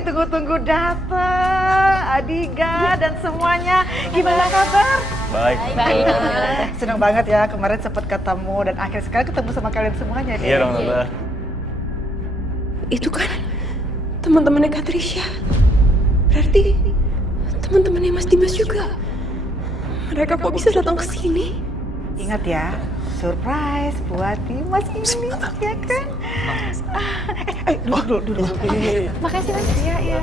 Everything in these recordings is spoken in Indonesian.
ditunggu-tunggu datang, Adiga dan semuanya. Gimana kabar? Baik. Senang banget ya kemarin sempat ketemu dan akhirnya sekarang ketemu sama kalian semuanya. Iya dong Tante. Itu kan teman-temannya Katrisha. Berarti teman-temannya Mas Dimas juga. Mereka kok bisa datang ke sini? Ingat ya, surprise buat Dimas ini, ya kan? Duduk. Makasih Mas. Iya.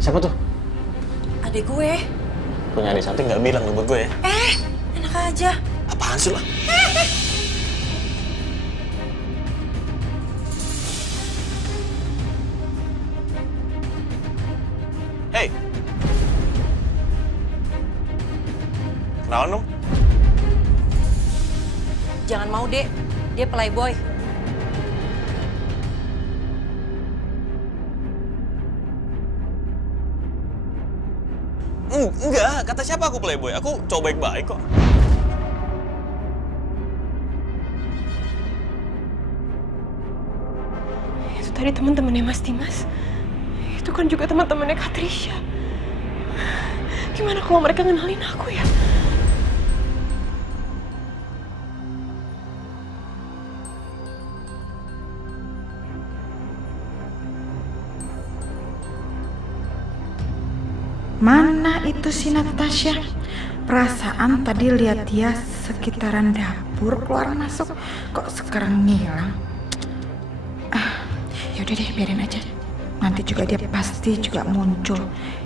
Siapa tuh? Adek gue. Punya adik cantik nggak bilang buat gue ya? Enak aja. Apaan sih lah? Hey. Kenalan dong? Jangan mau, Dek. Dia playboy. Enggak, kata siapa aku playboy? Aku cowok baik-baik kok. Itu tadi teman-temannya Mas Dimas. Itu kan juga teman-temannya Katrisha. Gimana kalau mereka ngenalin aku ya? Mana itu si Natasha? Perasaan tadi lihat dia sekitaran dapur keluar masuk, kok sekarang ngilang? Yaudah deh, biarin aja. Nanti juga dia pasti juga muncul.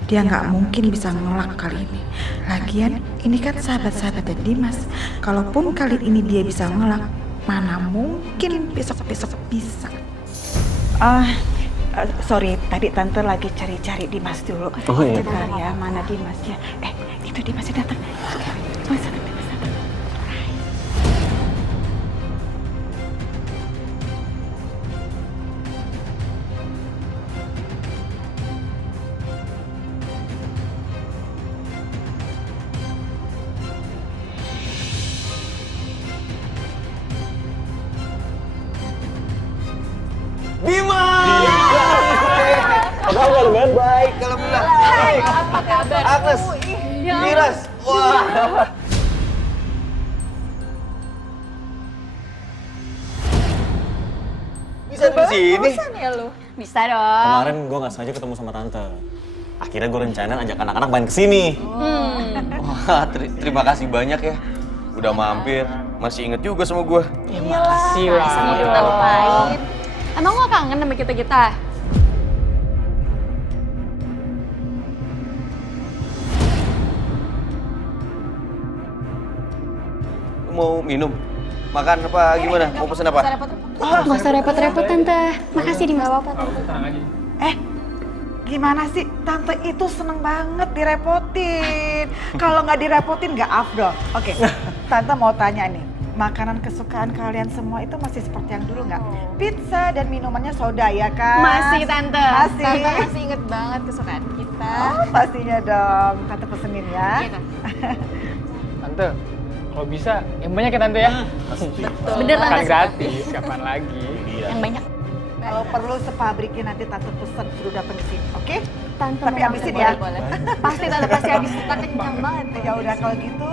Dia nggak mungkin bisa ngelak kali ini. Lagian ini kan sahabat-sahabatnya Dimas. Kalaupun kali ini dia bisa ngelak, mana mungkin besok-besok bisa. Sorry, tadi Tante lagi cari-cari Dimas dulu. Oh iya. Bentar ya, mana Dimasnya? Itu Dimasnya datang. Mas, Dimas datang. Apa kabar, Ben? Baik, alhamdulillah. Hai, apa kabar? Agnes, Miras, wah. Bisa di sini? Ya lu. Bisa dong. Kemarin gue nggak sengaja ketemu sama Tante. Akhirnya gue rencanain ajak anak-anak main kesini. Wah, terima kasih banyak ya. Udah mampir, masih inget juga sama gue. Ya makasih lah. Sama kita lupain. Emang lo kangen sama kita-kita? Mau minum? Makan apa gimana? Mau pesen apa? Nggak usah repot-repot, Tante. Makasih, Dimas. Nggak apa-apa, Tante. Gimana sih? Tante itu seneng banget direpotin. Kalau nggak direpotin nggak afdol. Oke, Tante mau tanya nih. Makanan kesukaan kalian semua itu masih seperti yang dulu nggak? Pizza dan minumannya soda ya kan? Masih, Tante. Masih. Tante masih inget banget kesukaan kita. Oh, pastinya dong. Tante pesenin ya. Gitu. Tante, kalau bisa yang banyak ya Tante ya. Betul. Bener, Makan Tante. gratis, kapan lagi? Yang banyak. Kalau perlu sepabriknya nanti Tante pesen suruh datang ke sini, oke? Tante Tapi mau habisin makan. ya. Boleh. Pasti Tante pasti habis. Kita kenyang banget. Ya udah kalau gitu,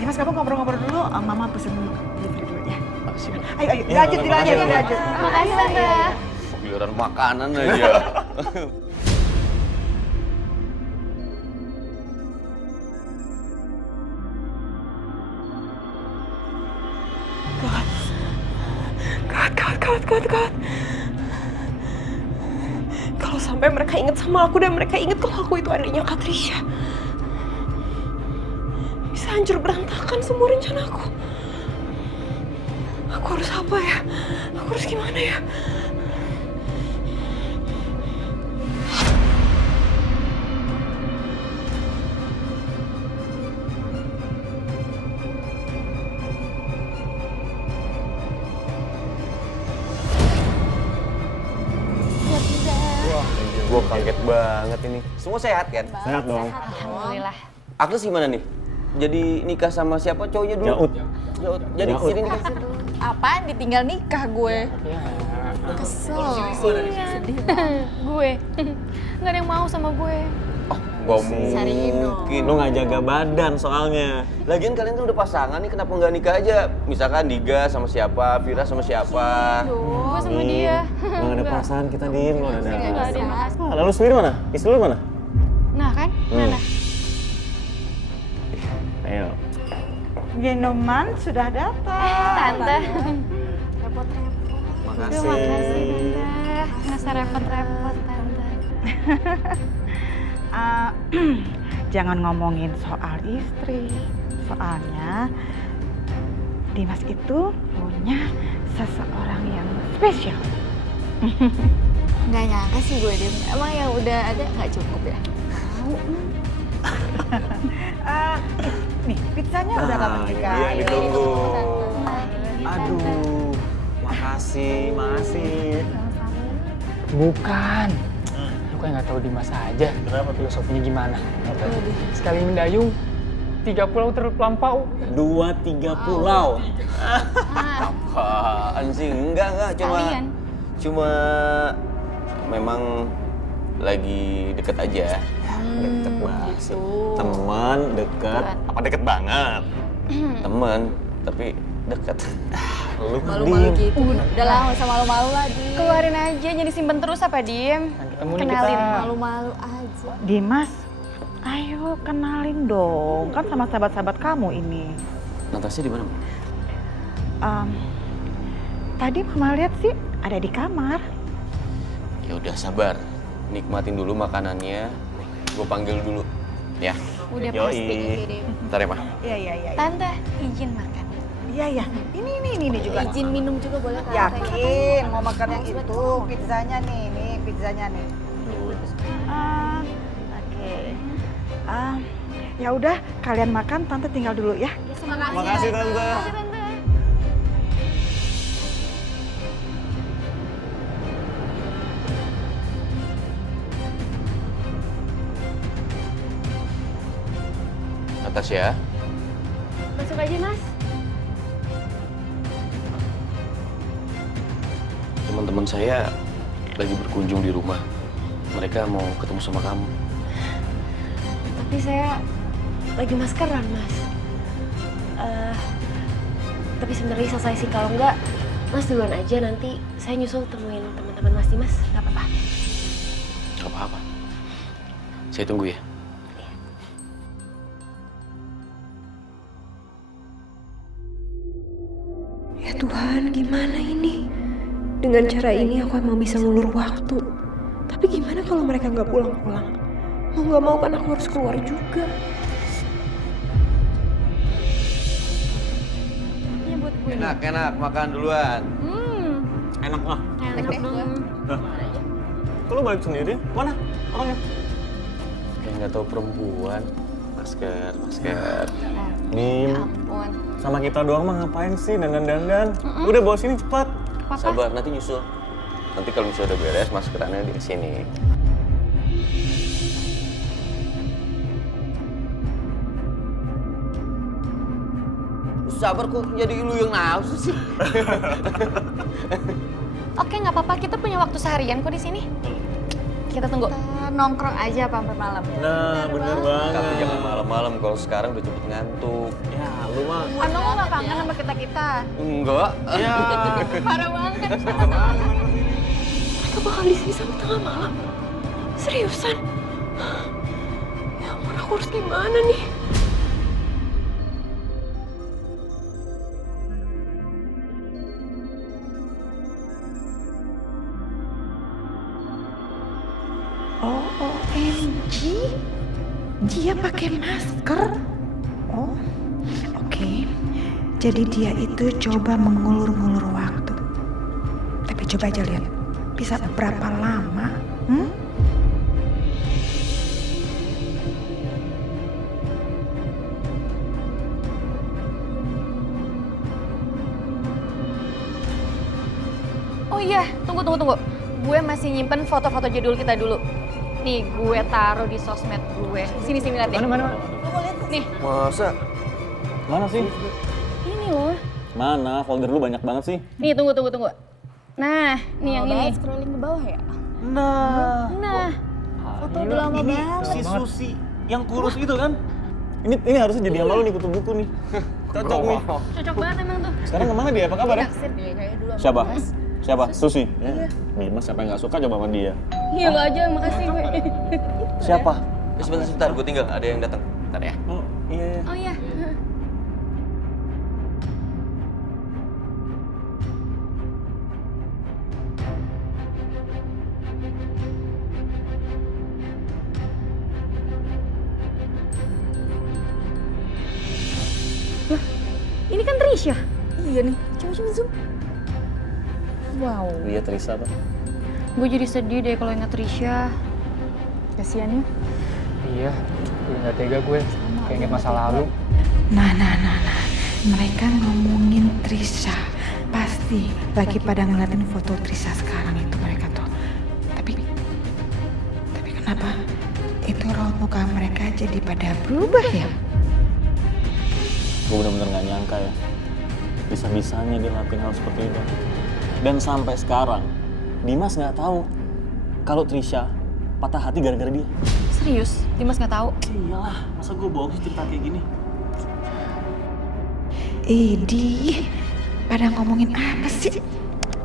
Dimas kamu ngobrol-ngobrol dulu, Mama pesen delivery dulu ya. Makasih, Mbak. Ayo, dilanjut. Makasih, Tante. Giliran makanan aja. Gawat. Kalau sampai mereka inget sama aku dan mereka inget kalau aku itu adiknya Katrisha, bisa hancur berantakan semua rencana aku. Aku harus apa ya? Aku harus gimana ya? Semua sehat kan? Sehat dong. Alhamdulillah. Agnes gimana nih? Jadi nikah sama siapa cowoknya dulu? Jaud. Jaud. Jadi Jaud. sini nikah. Apaan ditinggal nikah gue? Kesel. Gue. Nggak ada yang mau sama gue. Oh, gak mungkin. Lu nggak jaga badan soalnya. Lagian kalian kan udah pasangan nih, kenapa nggak nikah aja? Misalkan Diga sama siapa, Vira sama siapa? Gue sama dia. Nggak ada perasaan kita diem, nggak ada. Nggak ada. Ah, lalu sendiri mana? Istri lu mana? Nah kan? Mana? Ayo. Minuman sudah datang. Tante. Makasih. Terima kasih Tante. Nggak usah repot-repot Tante. Jangan ngomongin soal istri. Soalnya Dimas itu punya seseorang yang spesial. Nggak nyangka sih gue, Dim. Emang yang udah ada nggak cukup ya? Nih, pizzanya udah kamu juga. Iya, Ayo. ditunggu. Aduh, makasih. Bukan. Lu kayak nggak tahu Dimas aja. Kenapa filosofinya gimana? Sekali mendayung, 3 pulau terlampau. 2-3 pulau. Apaan sih? Enggak. Cuma memang lagi deket aja. Deket banget sih. Teman, deket. Apa deket banget? Temen, tapi deket. Lu Malu-malu diem. gitu. Udah lah, nggak usah malu-malu lagi. Keluarin aja, jadi simpen terus apa, Dim? Kan ketemu nih Kenalin. kita. Malu-malu aja. Dimas, ayo kenalin dong. Kan sama sahabat-sahabat kamu ini. Natasha di mana? Tadi Mama lihat sih ada di kamar. Ya udah sabar, nikmatin dulu makanannya. Gue panggil dulu, ya. Udah Yoi. pasti Dim. Ntar ya, Ma. Iya. Tante, izin makan. Iya. Ini juga. Izin minum juga boleh Tante. Yakin mau makan yang itu, pizzanya nih, pizzanya nih. Oke. Ya udah, kalian makan, Tante tinggal dulu ya. Makasih, Tante. Natasha, Masuk aja, Mas. teman-teman saya lagi berkunjung di rumah. Mereka mau ketemu sama kamu. Tapi saya lagi maskeran, Mas. Tapi sebenarnya selesai sih. Kalau enggak, Mas duluan aja. Nanti saya nyusul temuin teman-teman Mas Dimas. Nggak apa-apa. Gak apa-apa. Saya tunggu ya. Ya Tuhan, gimana ini? Dengan cara ini aku emang bisa ngulur waktu. Tapi gimana kalau mereka nggak pulang-pulang? Mau nggak mau kan aku harus keluar juga. Enak, makan duluan. Enak lah. Enak deh gue. Kok lu balik sendiri? Mana orangnya? Kayak nggak tahu perempuan. Masker. Dim, Ampun. sama kita doang mah ngapain sih dandan-dandan? Udah bawa sini cepat. Sabar, nanti nyusul. Nanti kalau misalnya udah beres, maskerannya di sini. Sabar kok, jadi lu yang nafsu sih. Oke, nggak apa-apa. Kita punya waktu seharian kok di sini. Kita tunggu. Nongkrong aja sampai malam. Nah, bener banget. Tapi jangan malam-malam, kalau sekarang udah cepet ngantuk. Ya, lu mah. Emang lo nggak kangen sama kita? Enggak. Ya. Parah banget. Mereka bakal di sini sampai tengah malam. Seriusan? Ya ampun, aku harus gimana nih? OMG, dia pakai masker. Oh, oke. Jadi dia itu coba mengulur-ngulur waktu. Tapi coba aja lihat, bisa berapa lama? Oh iya, tunggu. Gue masih nyimpen foto-foto jadul kita dulu. Nih, gue taruh di sosmed gue. Sini lihat deh. Mana? Nih, Masa? Mana sih? ini loh. Mana? Folder lu banyak banget sih. Nih, tunggu. Nah, nih yang ini. Scrolling ke bawah ya? Nah, Foto udah lama banget. Si Susi yang kurus itu kan? Ini harusnya jadi sama lu nih, kutu buku nih. Cocok nih. cocok banget emang tuh. Sekarang kemana dia? Apa kabar ya? Naksir dia kayaknya dulu sama Siapa? Mas. Siapa? Susi? Ya. Dimas siapa yang gak suka coba sama dia? Iya, lo aja, makasih gue. Siapa? Sebentar, gue tinggal. Ada yang datang. Bentar ya. Oh, iya. Oh iya. Lah, ini kan Trisha. Iya nih, coba zoom. Wow, Iya Trisa tuh. Gue jadi sedih deh kalau ingat Trisha. kasihan ya. Iya, udah nggak tega gue. Kayak inget masa lalu. Nah. Mereka ngomongin Trisha. Pasti lagi pada ngeliatin foto Trisha sekarang itu mereka tuh. Tapi kenapa itu raut muka mereka jadi pada berubah ya? Gue bener-bener gak nyangka ya. Bisa-bisanya dia lakuin hal seperti itu. Dan sampai sekarang, Dimas gak tahu kalau Trisha patah hati gara-gara dia. Serius? Dimas nggak tahu? Iyalah, masa gue bohong sih cerita kayak gini? Idi, pada ngomongin apa sih?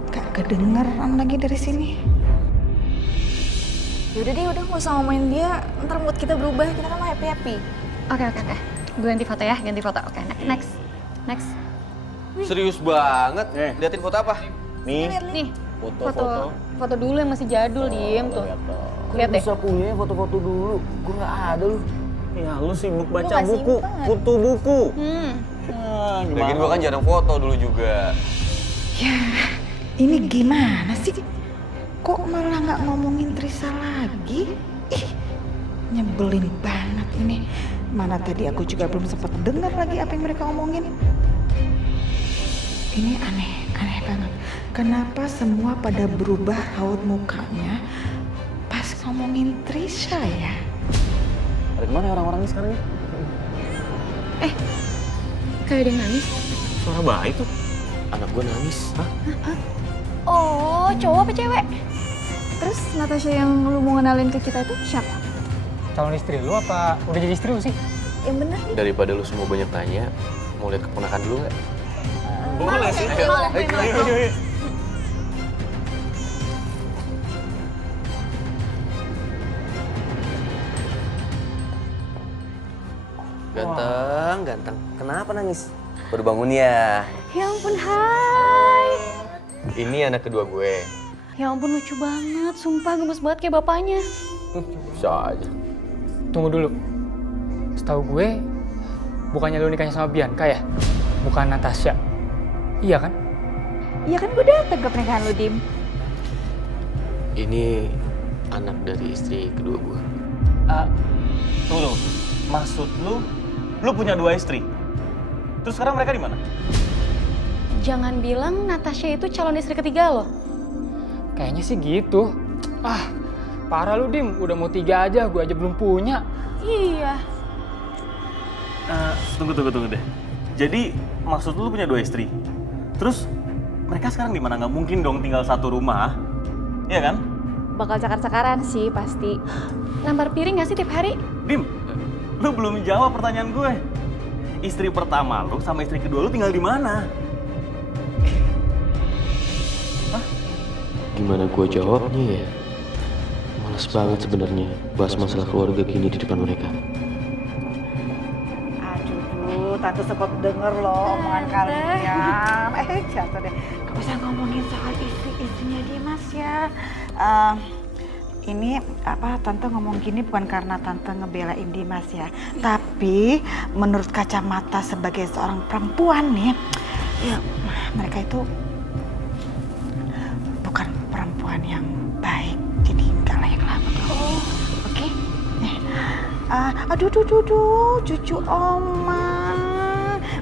Gak kedengeran lagi dari sini. Yaudah deh, udah nggak usah ngomongin dia. Ntar mood kita berubah, kita kan mau happy. Oke. Gue ganti foto ya, Oke, next. Serius banget. Liatin foto apa? Nih, Nih, foto-foto. foto dulu yang masih jadul, Dim. Tuh. Lihat tuh. Lihat deh. punya foto-foto dulu. Gue nggak ada lu. Ya lu sibuk baca nggak buku, simpen. kutu buku. Hmm. Lagian gue kan jarang foto dulu juga. Ya, ini gimana sih? Kok malah nggak ngomongin Trisha lagi? Ih, nyebelin banget ini. Mana tadi aku juga belum sempat dengar lagi apa yang mereka omongin. Ini aneh banget. Kenapa semua pada berubah raut mukanya pas ngomongin Trisha ya? Ada kemana orang-orangnya sekarang ya? Kayak ada yang nangis. Suara bayi tuh. Anak gue nangis. Hah? Oh, cowok apa cewek? Terus Natasha yang lu mau kenalin ke kita itu siapa? Calon istri lu apa udah jadi istri lu sih? Yang bener nih. Daripada lu semua banyak tanya, mau lihat keponakan dulu nggak? Boleh sih. Ayo. Ganteng. Kenapa nangis? Baru bangun ya. Ya ampun, hai. Ini anak kedua gue. Ya ampun, lucu banget. Sumpah gemes banget kayak bapaknya. Bisa aja. Tunggu dulu. Setahu gue, bukannya lu nikahnya sama Bianca ya? Bukan Natasha. Iya kan? Iya kan gue dateng ke pernikahan lu, Dim. Ini anak dari istri kedua gue. Tunggu. Maksud lu punya 2 istri? Terus sekarang mereka di mana? Jangan bilang Natasha itu calon istri ketiga lo. Kayaknya sih gitu. Parah lu Dim, udah mau 3 aja, gue aja belum punya. Iya. Tunggu deh. Jadi maksud lu punya 2 istri? Terus mereka sekarang di mana? Nggak mungkin dong tinggal satu rumah, iya kan? Bakal cakar-cakaran sih pasti. Lambar piring nggak sih tiap hari? Dim, lu belum jawab pertanyaan gue. Istri pertama lu sama istri kedua lu tinggal di mana? Gimana gue jawabnya ya? Males banget sebenarnya bahas masalah keluarga gini di depan mereka. Aduh, tante sempat denger loh omongan kalian. Jatuh deh. Gak usah ngomongin soal istri-istrinya Dimas ya. Ini tante ngomong gini bukan karena tante ngebelain Dimas ya. Tapi menurut kacamata sebagai seorang perempuan nih, ya mereka itu bukan perempuan yang baik. Jadi gak layak lah buat kamu. Oke? Nih. Aduh, cucu oma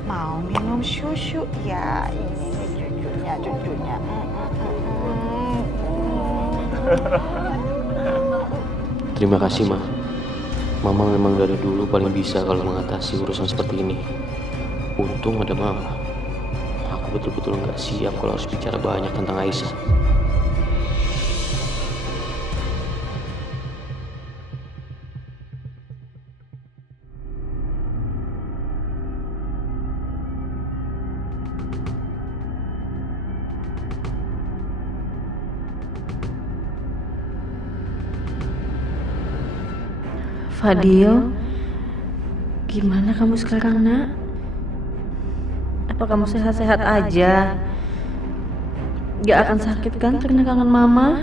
mau minum susu ya. Ini nih cucunya. Terima kasih, Ma. Mama memang dari dulu paling bisa kalau mengatasi urusan seperti ini. Untung ada Mama. Aku betul-betul nggak siap kalau harus bicara banyak tentang Aisyah. Fadil, gimana kamu sekarang, Nak? Apa kamu sehat-sehat aja? Gak akan sakit kan karena kangen Mama?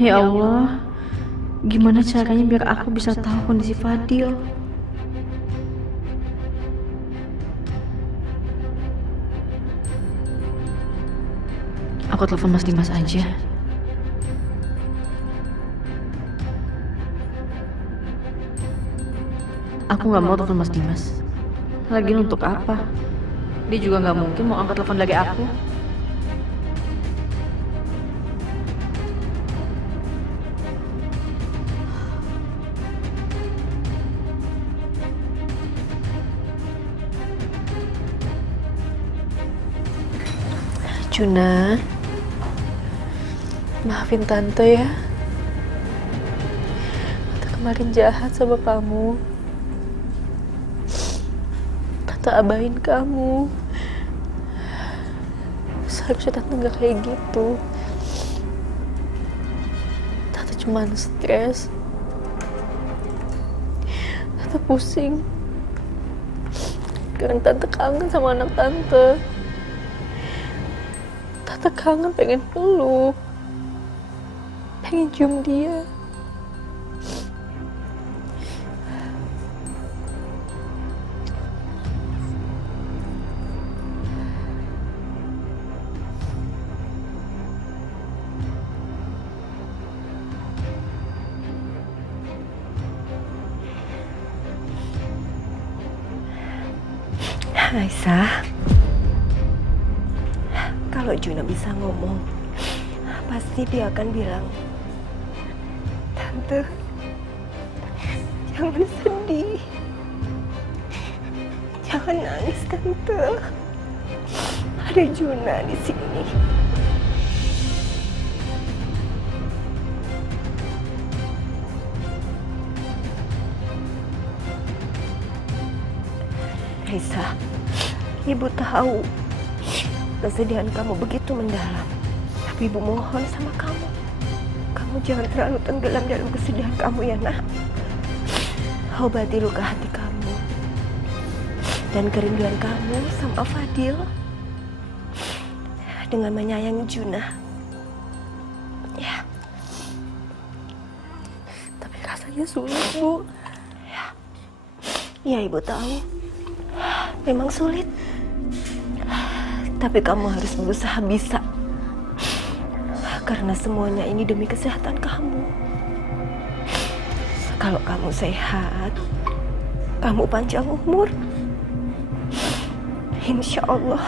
Ya Allah, gimana caranya biar aku bisa tahu kondisi Fadil? Aku telepon Mas Dimas aja. Aku gak mau telepon Mas Dimas. Lagian untuk apa? Dia juga gak mungkin mau angkat telepon dari aku. Juna, maafin Tante ya. Tante kemarin jahat sama kamu. Tante abain kamu. Seharusnya Tante gak kayak gitu. Tante cuman stres. Tante pusing. Karena Tante kangen sama anak Tante. Tante kangen pengen peluk. Pengen cium dia. Aisyah, kalau Juna bisa ngomong, pasti dia akan bilang, Tante, jangan sedih, jangan nangis Tante, ada Juna di sini. Aisyah, Ibu tahu kesedihan kamu begitu mendalam. Tapi Ibu mohon sama kamu, kamu jangan terlalu tenggelam dalam kesedihan kamu ya nak. Obati luka hati kamu dan kerinduan kamu sama Fadil dengan menyayangi Juna. Ya. Tapi rasanya sulit, Bu. Ya, Ibu tahu. Memang sulit. Tapi kamu harus berusaha bisa. Karena semuanya ini demi kesehatan kamu. Kalau kamu sehat, kamu panjang umur, insya Allah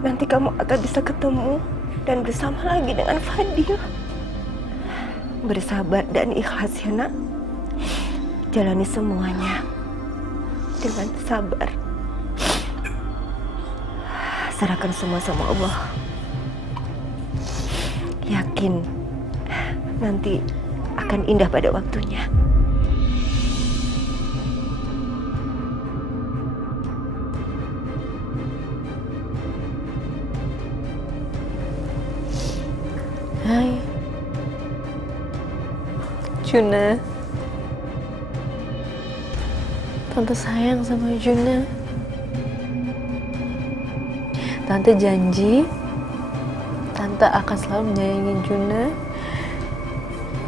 nanti kamu akan bisa ketemu dan bersama lagi dengan Fadil. Bersabar dan ikhlas ya nak. Jalani semuanya dengan sabar. Serahkan semua sama Allah. Yakin nanti akan indah pada waktunya. Hai Juna, Tante sayang sama Juna. Tante janji Tante akan selalu menyayangi Juna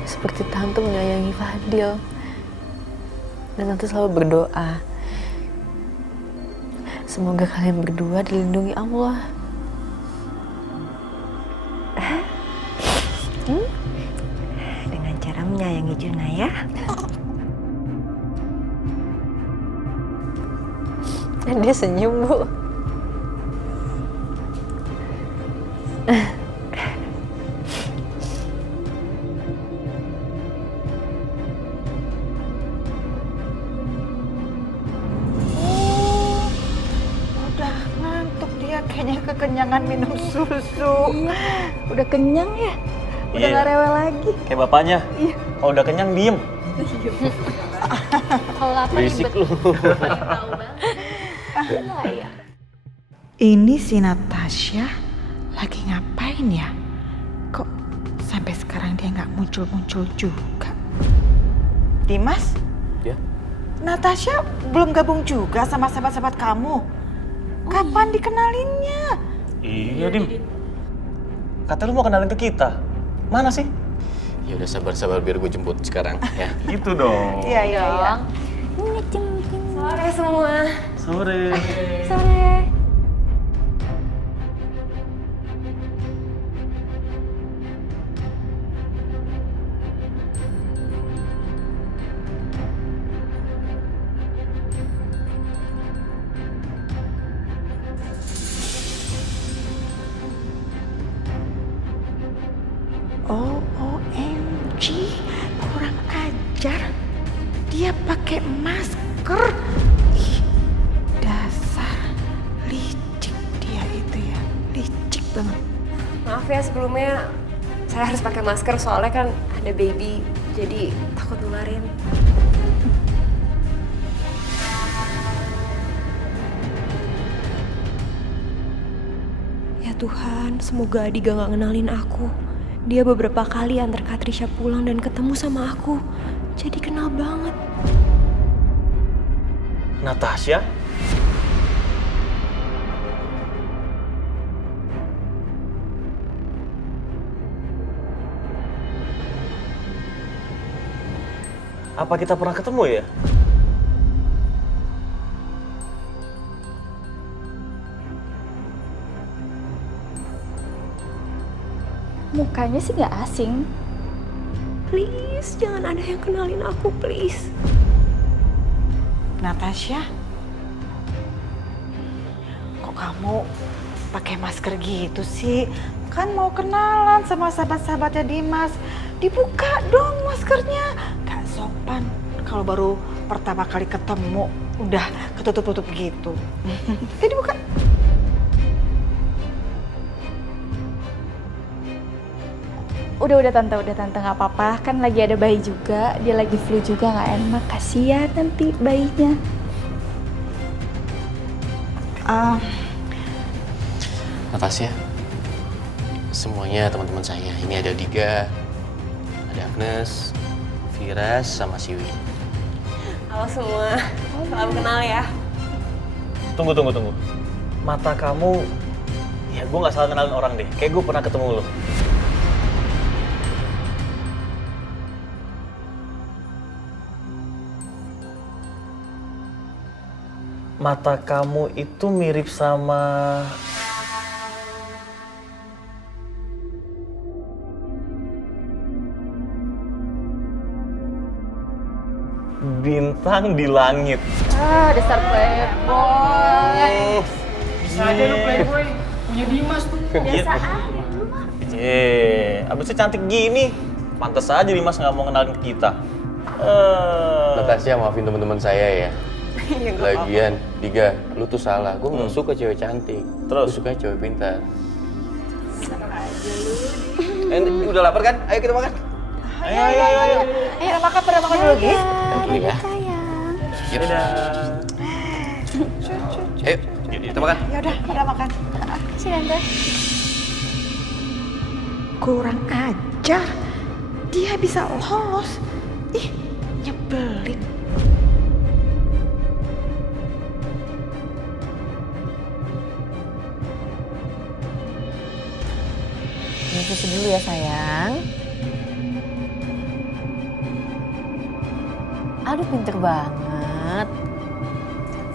seperti Tante menyayangi Fadil. Dan Tante selalu berdoa semoga kalian berdua dilindungi Allah. Dengan cara menyayangi Juna ya. Dan dia senyum, Bu. kekenyangan minum susu. Iya, udah kenyang ya? Udah Iya. gak rewel lagi. Kayak bapaknya. Iya. Kalau udah kenyang diem. Kalau lapar Berisik ribet. lu. Tahu banget. Lah ya. Ini si Natasha lagi ngapain ya? Kok sampai sekarang dia nggak muncul-muncul juga? Dimas? Ya. Natasha belum gabung juga sama sahabat-sahabat kamu. Kapan dikenalinnya? Iya, Dim. Kata lu mau kenalin ke kita. Mana sih? Ya udah sabar-sabar biar gue jemput sekarang ya. Gitu dong. Iya, iya, iya. Sore semua. Sore. Sore. OMG, kurang ajar. Dia pakai masker. Ih, dasar licik dia itu ya. Licik banget. Maaf ya sebelumnya saya harus pakai masker soalnya kan ada baby, jadi takut nularin. Ya Tuhan, semoga Adiga gak ngenalin aku. Dia beberapa kali antar Katrisha pulang dan ketemu sama aku. Jadi kenal banget. Natasha? Apa kita pernah ketemu ya? Mukanya sih gak asing. Please, jangan ada yang kenalin aku, please. Natasha, kok kamu pakai masker gitu sih? Kan mau kenalan sama sahabat-sahabatnya Dimas. Dibuka dong maskernya. Gak sopan kalau baru pertama kali ketemu udah ketutup-tutup gitu. Dibuka. Udah tante gak apa-apa. Kan lagi ada bayi juga, dia lagi flu juga gak enak. Kasihan nanti bayinya. Natasha, semuanya teman-teman saya. Ini ada Diga, ada Agnes, Firas, sama Siwi. Halo semua, salam kenal ya. Tunggu. Mata kamu, ya gue gak salah kenalin orang deh. Kayak gue pernah ketemu lo. Mata kamu itu mirip sama... bintang di langit. Ah, dasar playboy. Bisa aja lu playboy. Punya Dimas tuh. Biasa abis itu cantik gini. Pantes aja Dimas nggak mau kenalin ke kita. Natasha, maafin teman-teman saya ya. Iya, nggak apa-apa. Lagian, Diga, lu tuh salah. Gue nggak suka cewek cantik. Terus? Gue suka cewek pintar. Udah lapar kan? Ayo kita makan. Ayo. Pada makan dulu, guys. Dulu ya. Yaudah. Ayo, kita makan. Ya udah, pada makan. Sini tante. Kurang ajar. Dia bisa lolos. Ih, nyebelin. Minum susu dulu ya sayang. Aduh pinter banget.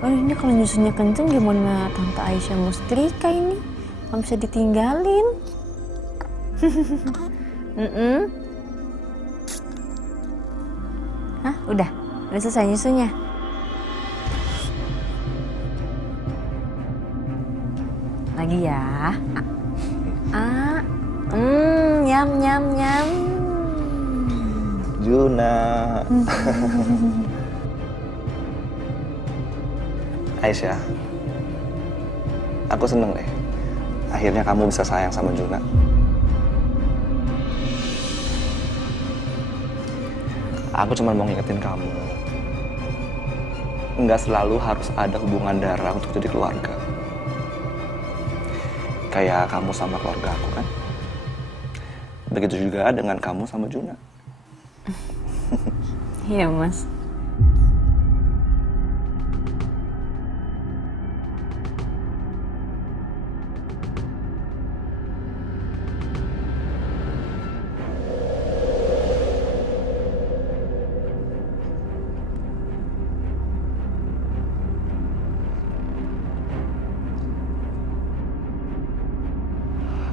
Oh ini kalau nyusunya kenceng gimana Tante Aisyah mau setrika ini? Nggak bisa ditinggalin. Hah udah selesai nyusunya? Lagi ya. Nyam. Juna. Aisyah, aku seneng deh. akhirnya kamu bisa sayang sama Juna. Aku cuma mau ngingetin kamu, nggak selalu harus ada hubungan darah untuk jadi keluarga. Kayak kamu sama keluarga aku kan. Begitu juga dengan kamu sama Juna. Iya, Mas.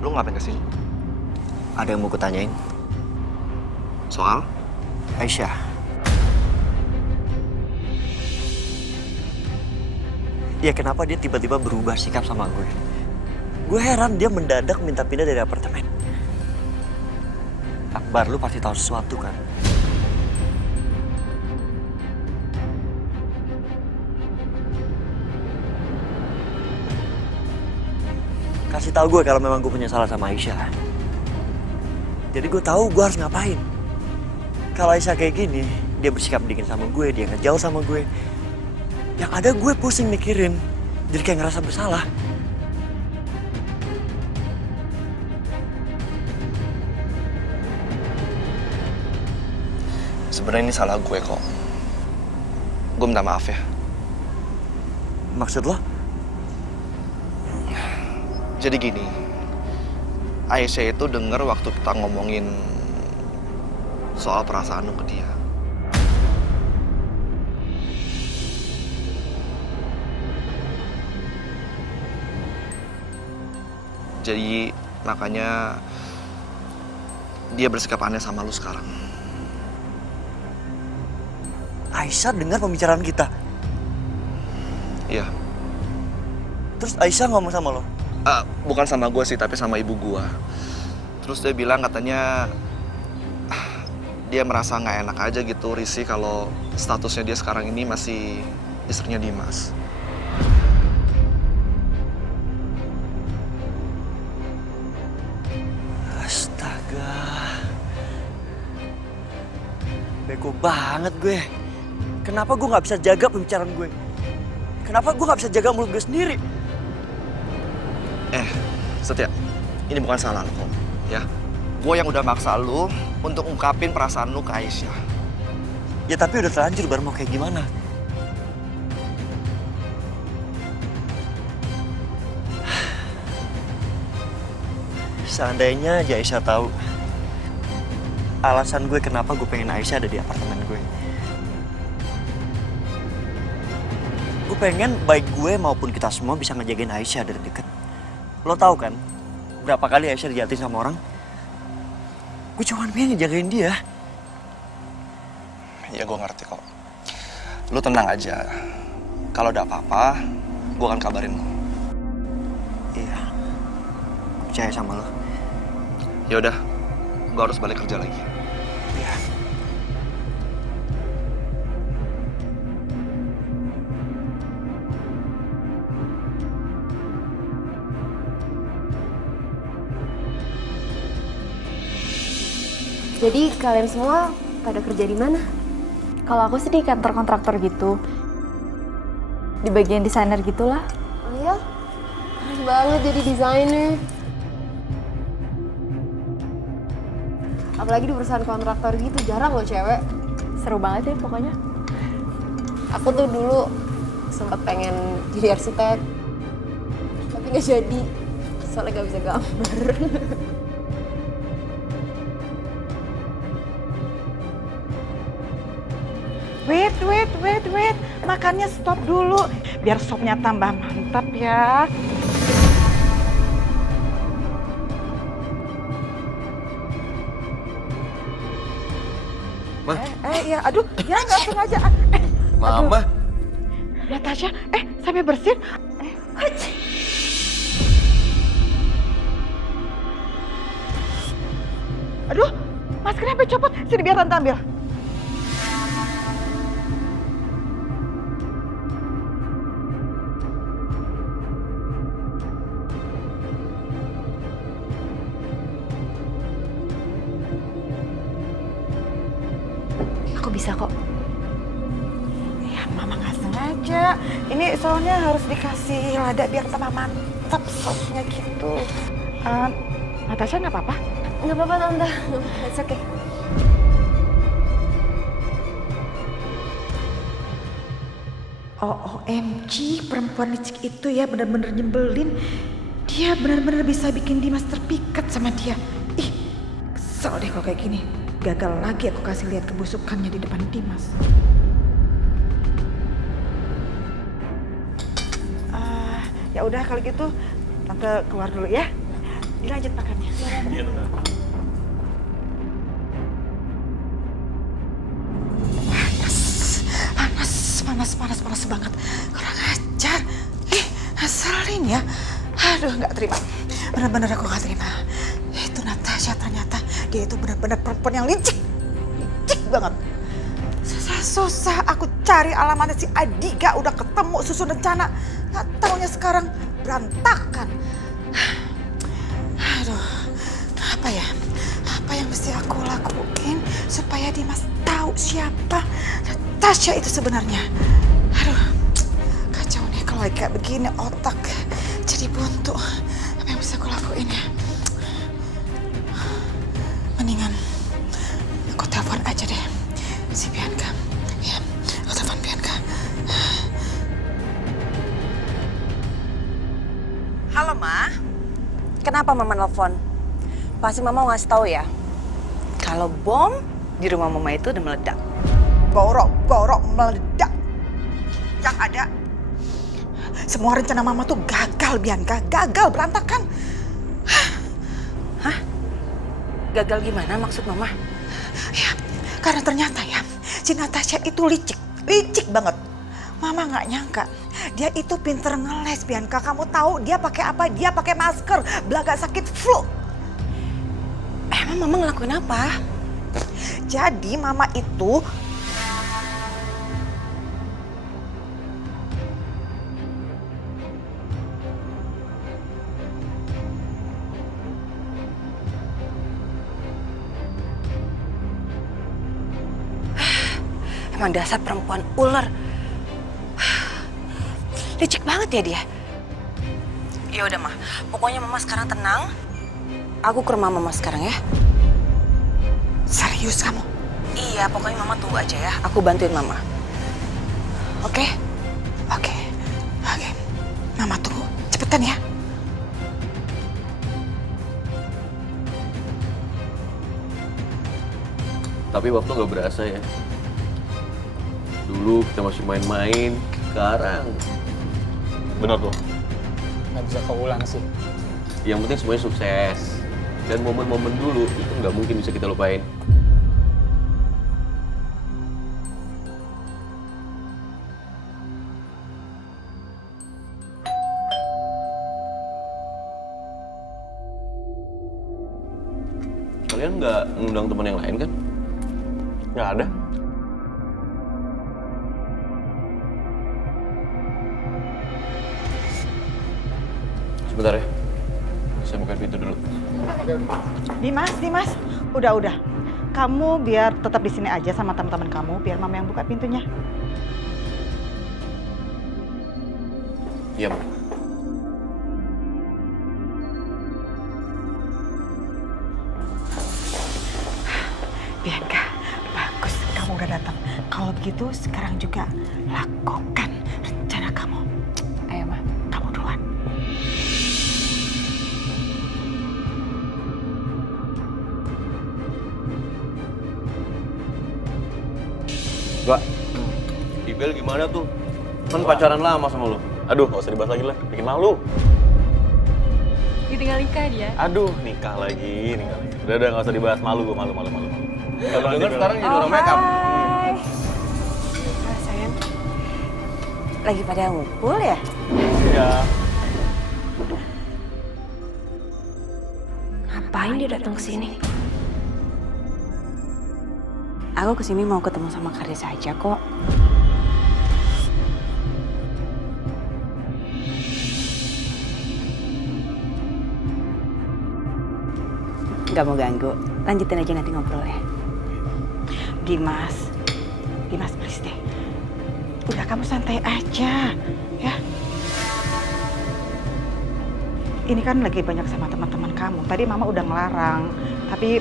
Lu ngapain kesini? Ada yang mau kutanyain. Soal? Aisyah. Ya kenapa dia tiba-tiba berubah sikap sama gue? Gue heran dia mendadak minta pindah dari apartemen. Akbar, lu pasti tahu sesuatu kan? Kasih tahu gue kalau memang gue punya salah sama Aisyah. Jadi gue tahu gue harus ngapain. Kalau Aisyah kayak gini, dia bersikap dingin sama gue, dia ngejauh sama gue. Yang ada gue pusing mikirin, jadi kayak ngerasa bersalah. Sebenarnya ini salah gue kok. Gue minta maaf ya. Maksud lo? Jadi gini, Aisyah itu denger waktu kita ngomongin soal perasaan lo ke dia. Jadi makanya dia bersikap aneh sama lu sekarang. Aisyah dengar pembicaraan kita? Iya. Terus Aisyah ngomong sama lo? Bukan sama gue sih, tapi sama ibu gue. Terus dia bilang katanya dia merasa nggak enak aja gitu, risih kalau statusnya dia sekarang ini masih istrinya Dimas. Astaga, bego banget gue. Kenapa gue nggak bisa jaga pembicaraan gue? Kenapa gue nggak bisa jaga mulut gue sendiri? Setia, ini bukan salah lo kok, ya. Gue yang udah maksa lo untuk ungkapin perasaan lo ke Aisyah. Ya tapi udah terlanjur, baru mau kayak gimana? Seandainya aja Aisyah tahu alasan gue kenapa gue pengen Aisyah ada di apartemen gue. Gue pengen baik gue maupun kita semua bisa ngejagain Aisyah dari deket. Lo tahu kan berapa kali Aisyah dijahatin sama orang? Gue cuma pengen ngejagain dia. Ya gue ngerti kok. Lo tenang aja. Kalau ada apa-apa, gue akan kabarin lo. Iya. Gue percaya sama lo. Ya udah, gue harus balik kerja lagi. Iya. Jadi kalian semua pada kerja di mana? Kalau aku sih di kantor kontraktor gitu. Di bagian desainer gitulah. Oh ya? Keren banget jadi desainer. Apalagi di perusahaan kontraktor gitu, jarang loh cewek. Seru banget ya pokoknya. Aku tuh dulu sempat pengen jadi arsitek. Tapi nggak jadi, soalnya nggak bisa gambar. Wait. Makannya stop dulu. Biar sopnya tambah mantap ya. Ma. Ya, aduh, ya nggak sengaja. Mama. Ya Tasya, sampai bersin. Aduh, maskernya sampai copot. Sini biar Tante ambil. Aku bisa kok. Ya, Mama nggak sengaja. Ini soalnya harus dikasih lada biar tambah mantap sopnya gitu. Natasha nggak apa-apa? Nggak apa-apa Tante, it's okay. OMG, perempuan licik itu ya benar-benar nyebelin. Dia benar-benar bisa bikin Dimas terpikat sama dia. Ih, kesel deh kalau kayak gini. Gagal lagi aku kasih lihat kebusukannya di depan Dimas. Ya udah kalau gitu Tante keluar dulu ya. Dilanjut makannya. Iya, Tante. Panas banget. Kurang ajar. Ngeselin ya. Aduh, nggak terima. Bener-bener aku nggak terima. Itu Natasha ternyata dia itu benar-benar perempuan yang licik. Licik banget. Susah aku cari alamatnya si Adika, udah ketemu susun rencana. Nggak taunya sekarang berantakan. Aduh, apa ya? Apa yang mesti aku lakuin supaya Dimas tahu siapa Natasha itu sebenarnya? Aduh, kacau nih kalau kayak begini otak jadi buntu. Apa yang bisa aku lakuin ya? Mendingan aku telepon aja deh si Bianca. Ya, aku telepon Bianca. Halo, Ma. Kenapa Mama nelfon? Pasti Mama mau ngasih tahu ya, kalau bom di rumah Mama itu udah meledak. Gorok meledak. Yang ada, semua rencana Mama tuh gagal, Bianca. Gagal, berantakan. Hah? Gagal gimana maksud Mama? Ya, karena ternyata ya, si Natasha itu licik banget. Mama nggak nyangka, dia itu pinter ngeles, Bianca. Kamu tahu dia pakai apa? Dia pakai masker, belaga sakit flu. Emang Mama ngelakuin apa? Jadi Mama itu emang dasar perempuan ular. Licik banget ya dia. Ya udah, Ma. Pokoknya Mama sekarang tenang. Aku ke rumah Mama sekarang ya. Serius kamu? Iya, pokoknya Mama tunggu aja ya. Aku bantuin Mama. Oke? Oke. Mama tunggu. Cepetan ya. Tapi waktu nggak berasa ya. Dulu kita masih main-main, sekarang. Bener tuh. Nggak bisa keulang sih. Yang penting semuanya sukses. Dan momen-momen dulu itu nggak mungkin bisa kita lupain. Kalian nggak ngundang teman yang lain kan? Nggak ada. Sebentar ya, saya buka pintu dulu. Dimas, udah. Kamu biar tetap di sini aja sama teman-teman kamu, biar Mama yang buka pintunya. Iya, Bu. Bianca, bagus kamu udah datang. Kalau begitu sekarang juga lakukan rencana kamu. Ayo, Ma, kamu duluan. Mbak, Ibel gimana tuh? Kan pacaran lama sama lo. Aduh, nggak usah dibahas lagi lah. Bikin malu. Ditinggal nikah dia. Aduh, nikah lagi. Udah, nggak usah dibahas. Malu gue, malu. Kalau dengar sekarang jadi orang makeup. Hai, sayang. Lagi pada ngumpul ya? Iya. Ngapain dia datang ke sini? Aku kesini mau ketemu sama Karis aja kok. Gak mau ganggu, lanjutin aja nanti ngobrol ya. Dimas, Dimas please deh. Udah kamu santai aja, ya. Ini kan lagi banyak sama teman-teman kamu. Tadi Mama udah ngelarang, tapi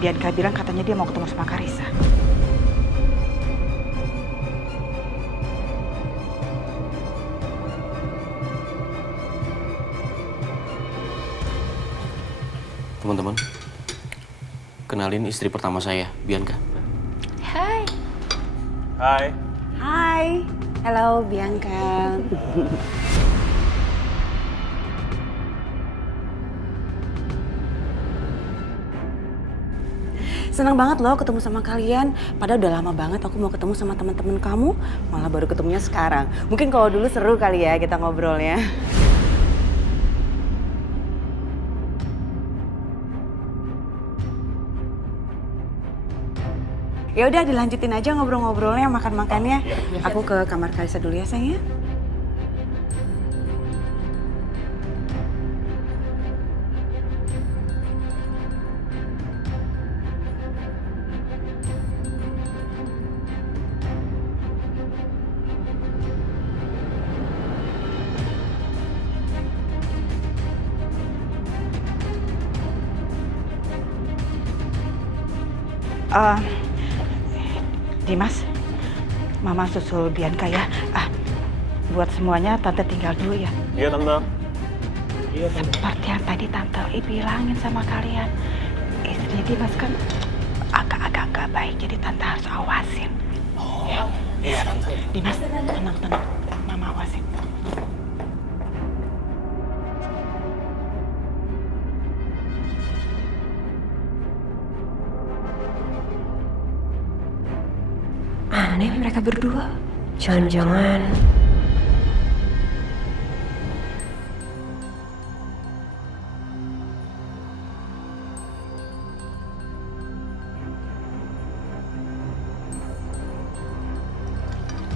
Bianca bilang katanya dia mau ketemu sama Karissa. Teman-teman, kenalin istri pertama saya, Bianca. Hai. Hai. Hai, halo Bianca. Senang banget loh ketemu sama kalian. Padahal udah lama banget aku mau ketemu sama teman-teman kamu, malah baru ketemunya sekarang. Mungkin kalau dulu seru kali ya kita ngobrolnya. Ya udah dilanjutin aja ngobrol-ngobrolnya, makan-makannya. Aku ke kamar Karissa dulu ya sayang ya. Dimas, Mama susul Bianca ya. Buat semuanya Tante tinggal dulu ya. Iya, Tante. Seperti yang tadi Tante bilangin sama kalian, istrinya Dimas kan agak-agak gak baik, jadi Tante harus awasin. Oh, iya Tante. Dimas, tenang, Mama awasin. Aneh mereka berdua. Jangan-jangan...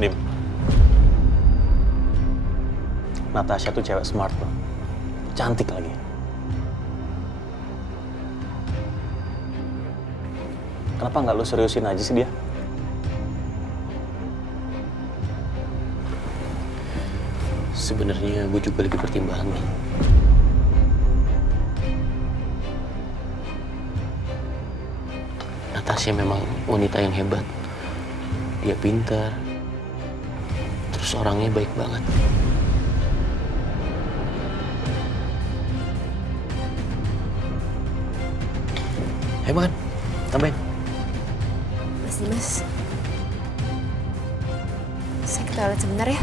Dim. Natasha tuh cewek smart loh. Cantik lagi. Kenapa nggak lu seriusin aja sih dia? Sebenarnya gue juga lagi pertimbangan. Natasha memang wanita yang hebat. Dia pintar. Terus orangnya baik banget. Ayo makan, tambahin. Mas Dimas, saya ke toilet sebentar ya.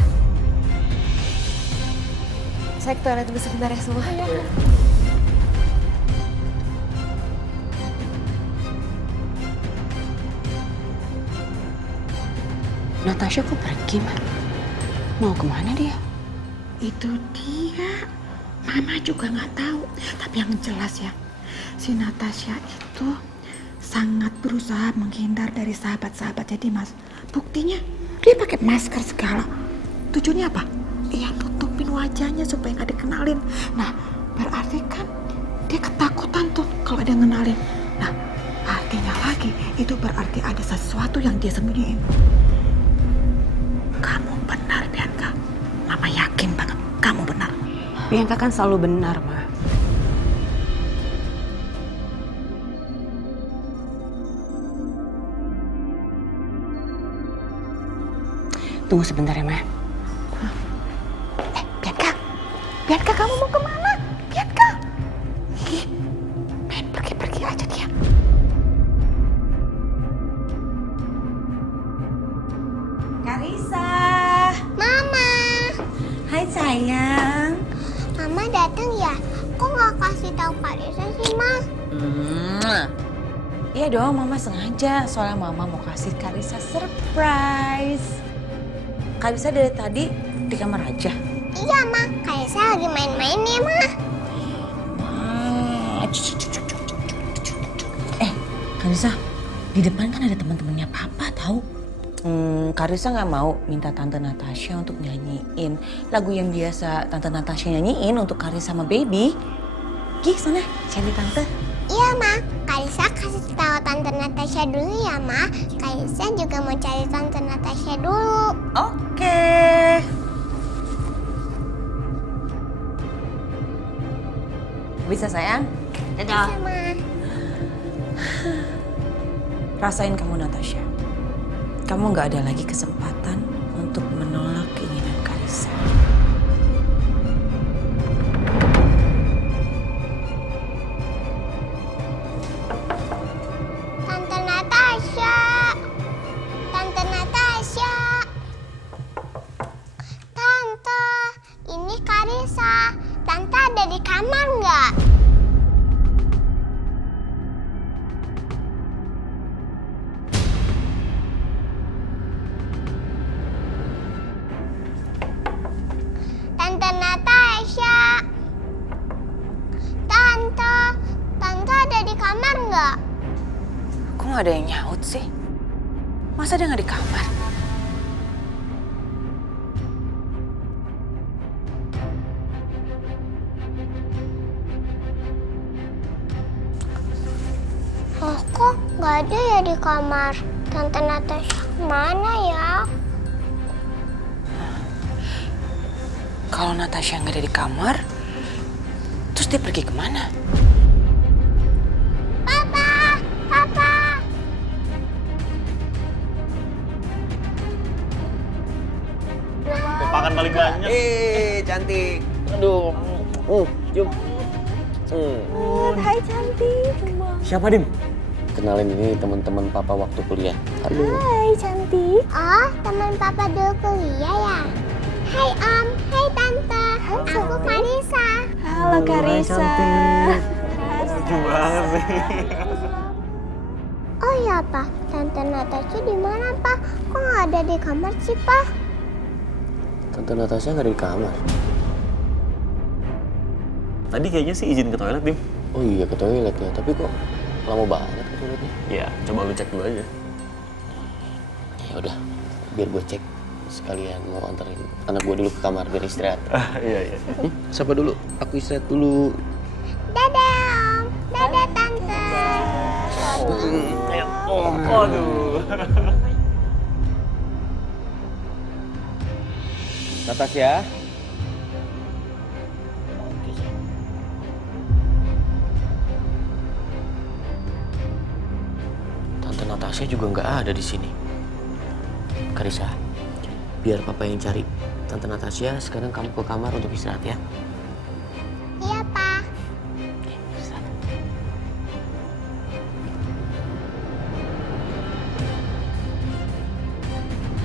Saya ke toilet sebentar ya semua. Natasha kok pergi, Ma? Mau kemana dia? Itu dia. Mama juga nggak tahu. Tapi yang jelas ya, si Natasha itu sangat berusaha menghindar dari sahabat-sahabatnya Dimas. Buktinya dia pakai masker segala. Tujuannya apa? Iya, tutupin wajahnya supaya nggak dikenalin. Nah, berarti kan dia ketakutan tuh kalau ada yang ngenalin. Nah, artinya lagi itu berarti ada sesuatu yang dia sembunyiin. Kamu benar, Bianca. Mama yakin banget kamu benar. Bianca kan selalu benar, Ma. Tunggu sebentar ya, Ma. Bianca, kamu mau kemana? Bianca! Ih, main pergi-pergi aja dia. Karissa! Mama! Hai sayang. Mama datang ya? Kok nggak kasih tahu Karissa sih, Ma? Iya dong, Mama sengaja. Soalnya Mama mau kasih Karissa surprise. Karissa dari tadi di kamar aja. Iya, Ma. Karissa lagi main-main ya, Ma. Karissa, di depan kan ada teman-temannya Papa tahu. Karissa nggak mau minta Tante Natasha untuk nyanyiin lagu yang biasa Tante Natasha nyanyiin untuk Karissa sama Baby. Gih, sana, cari Tante. Iya, Ma. Karissa Kaisa kasih tahu Tante Natasha dulu ya, Ma. Kaisa juga mau cari Tante Natasha dulu. Oke. Bisa sayang? Dadah. Sama. Rasain kamu Natasha. Kamu nggak ada lagi kesempatan untuk menolak keinginan Karissa. Tante Natasha. Tante Natasha. Tante, ini Karissa. Tante ada di kamar nggak? Tante Natasha. Tante ada di kamar nggak? Kok nggak ada yang nyaut sih? Masa dia nggak di kamar? Oh, kok nggak ada ya di kamar? Tante Natasha mana ya? Kalau Natasha nggak ada di kamar, terus dia pergi kemana? Papa! Papa! Tepakan paling banyak. Cantik. Aduh. Cium. Hai cantik. Siapa, Dim? Kenalin, ini teman-teman papa waktu kuliah. Halo. Hai cantik. Oh, teman papa dulu kuliah ya? Hai Om, hai Tante. Aku Karissa. Halo Karissa. Lucu banget sih. Oh ya Pak, Tante Natasha di mana Pak? Kok nggak ada di kamar sih Pak? Tante Natasha nggak ada di kamar. Tadi kayaknya sih izin ke toilet, Dim. Oh iya, ke toilet ya. Tapi kok lama banget ke toiletnya? Ya, coba lu cek dulu aja. Ya udah, biar gue cek. Sekalian mau anterin anak gue dulu ke kamar biar istirahat. Iya. Siapa dulu? Aku istirahat dulu. Dadah Om, dadah Tante. Ayo. Aduh. Natasha. Tante Natasha juga nggak ada di sini. Karissa, biar papa yang cari Tante Natasha. Sekarang kamu ke kamar untuk istirahat ya. Iya Pak.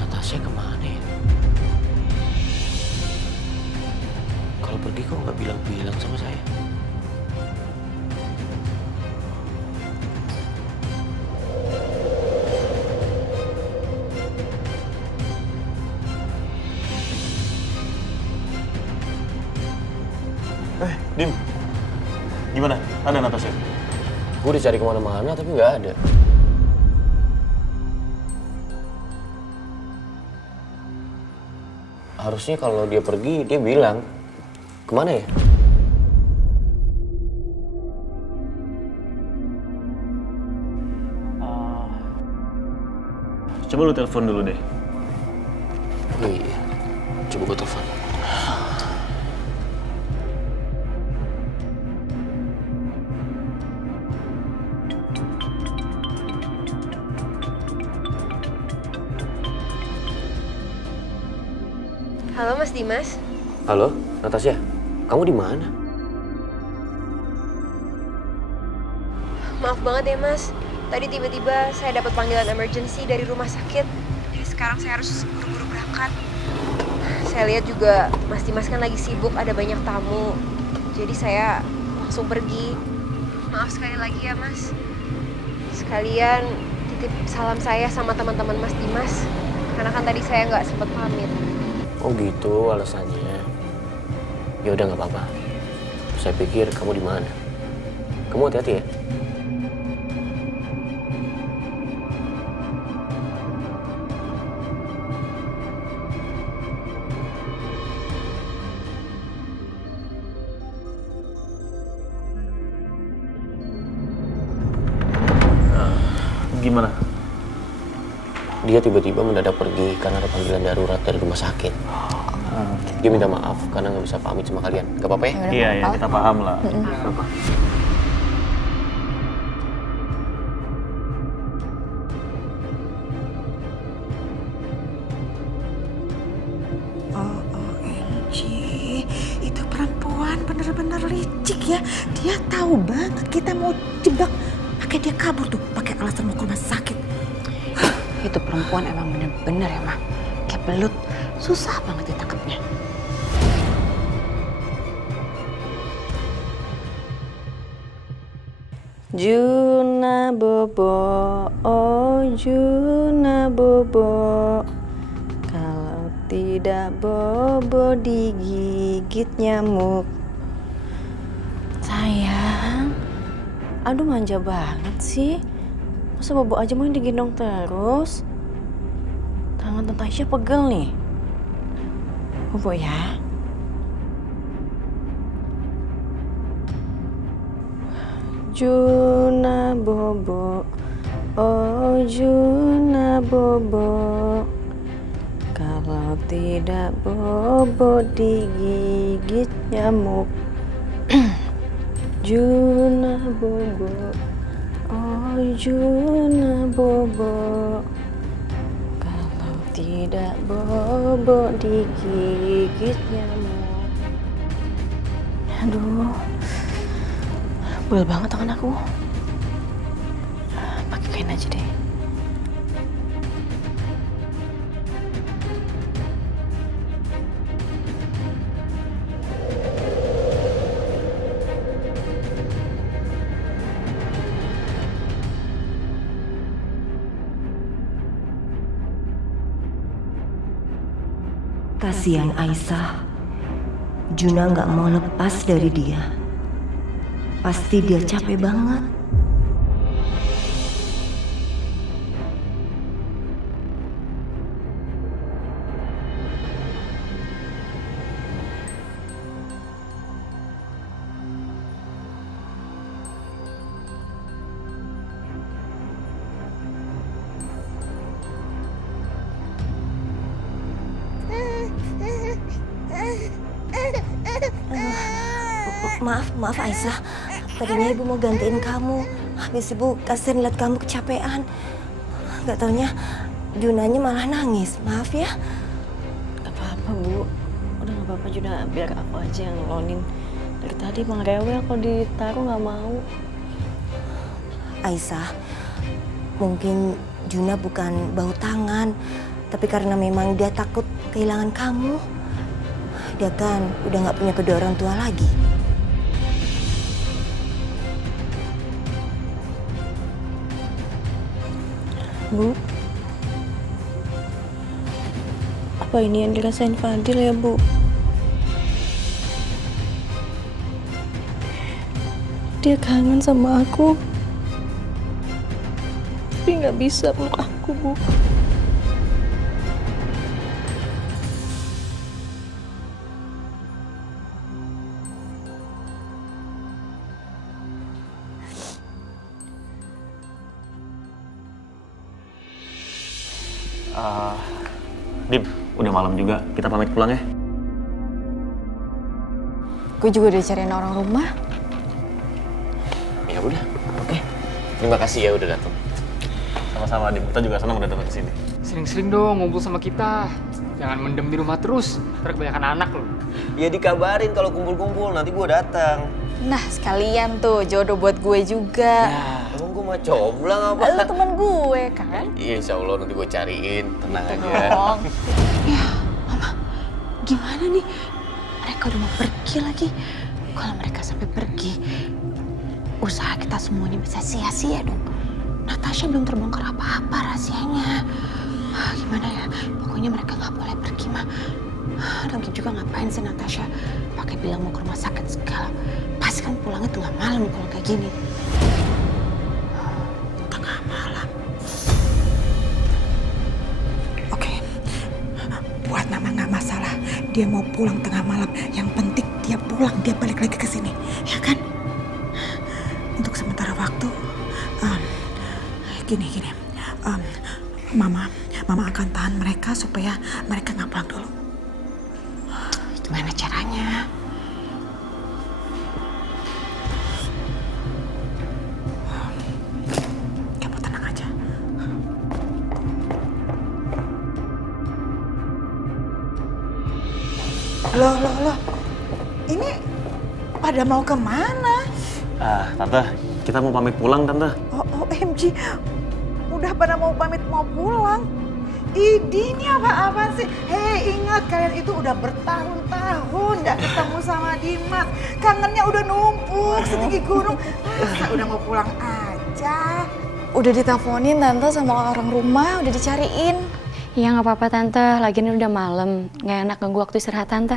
Natasha kemana ya? Kalau pergi kok nggak bilang-bilang sama saya? Dim. Gimana? Ada Natasha? Gue udah cari kemana-mana tapi nggak ada. Harusnya kalau dia pergi, dia bilang. Kemana ya? Coba lu telepon dulu deh. Oh iya, coba gue telepon. Halo Mas Dimas. Halo, Natasha. Kamu di mana? Maaf banget ya Mas. Tadi tiba-tiba saya dapat panggilan emergency dari rumah sakit. Jadi sekarang saya harus buru-buru berangkat. Saya lihat juga Mas Dimas kan lagi sibuk, ada banyak tamu. Jadi saya langsung pergi. Maaf sekali lagi ya Mas. Sekalian titip salam saya sama teman-teman Mas Dimas. Karena kan tadi saya nggak sempat pamit. Oh gitu alasannya. Ya udah nggak apa-apa. Saya pikir kamu di mana. Kamu hati-hati ya. Gimana? Dia tiba-tiba mendadak pergi karena ada panggilan darurat dari rumah sakit. Dia minta maaf karena nggak bisa pamit sama kalian. Gak apa-apa ya? Iya, ya, kita paham lah. OMG, itu perempuan bener-bener licik ya. Dia tahu banget kita mau jebak. Pakai dia kabur tuh, pakai alasan mau ke rumah sakit. Itu perempuan emang bener-bener ya, Mah. Kayak belut, susah banget ditangkapnya. Juna bobo, oh Juna bobo. Kalau tidak bobo digigit nyamuk. Sayang, aduh manja banget sih. Masa bobo aja mau digendong terus? Tangan Tante Aisyah pegel nih. Bobo ya. Juna bobo, oh Juna bobo. Kalau tidak bobo digigit nyamuk. Juna bobo, oh Juna bobo. Kalau tidak bobo digigit nyamuk. Aduh, bel banget tangan aku. Pakai kain aja deh. Kasihan Aisyah. Juna nggak mau lepas dari dia. Pasti dia capek banget. Maaf Aisyah, tadinya ibu mau gantiin kamu. Habis ibu kasihan lihat kamu kecapean. Gak taunya Junanya malah nangis. Maaf ya. Gak apa-apa Bu, udah gak apa-apa Juna, biar aku aja yang nolonin. Dari tadi emang rewel kalau ditaruh gak mau. Aisyah, mungkin Juna bukan bau tangan, tapi karena memang dia takut kehilangan kamu. Dia kan udah gak punya kedua orang tua lagi. Bu, apa ini yang dirasain Fadil ya Bu? Dia kangen sama aku, tapi nggak bisa peluk aku Bu. Dim, udah malam juga. Kita pamit pulang ya. Gue juga udah cariin orang rumah. Ya udah, oke. Terima kasih ya udah datang. Sama-sama, Dim. Kita juga senang udah datang ke sini. Sering-sering dong ngumpul sama kita. Jangan mendem di rumah terus. Ntar kebanyakan anak loh. Ya dikabarin kalau kumpul-kumpul, nanti gue datang. Nah, sekalian tuh jodoh buat gue juga. Emang gue mah comblang apa? Lu temen gue kan? Iya, insya Allah nanti gue cariin. Tenang aja. Ya, Mama, gimana nih? Mereka udah mau pergi lagi. Kalau mereka sampai pergi, usaha kita semuanya bisa sia-sia dong. Natasha belum terbongkar apa-apa rahasianya. Gimana ya? Pokoknya mereka nggak boleh pergi, Ma. Dan juga ngapain sih Natasha pakai bilang mau ke rumah sakit segala. Pasti kan pulangnya tengah malam kalau kayak gini. Tengah malam. Oke, buat Mama nggak masalah. Dia mau pulang tengah malam. Yang penting dia pulang, dia balik lagi ke sini, ya kan? Untuk sementara waktu, gini. Mama akan tahan mereka supaya mereka nggak pulang dulu. Gimana caranya? Kamu tenang aja. Loh. Ini pada mau kemana? Tante, kita mau pamit pulang, Tante. OMG, udah pada mau pamit mau pulang. Ini apa-apaan sih? Hei, ingat kalian itu udah bertahun-tahun gak ketemu sama Dimas. Kangennya udah numpuk setinggi gunung. Masa udah mau pulang aja? Udah diteleponin Tante sama orang rumah, udah dicariin. Ya nggak apa-apa Tante, lagian udah malam. Nggak enak ganggu waktu istirahat Tante.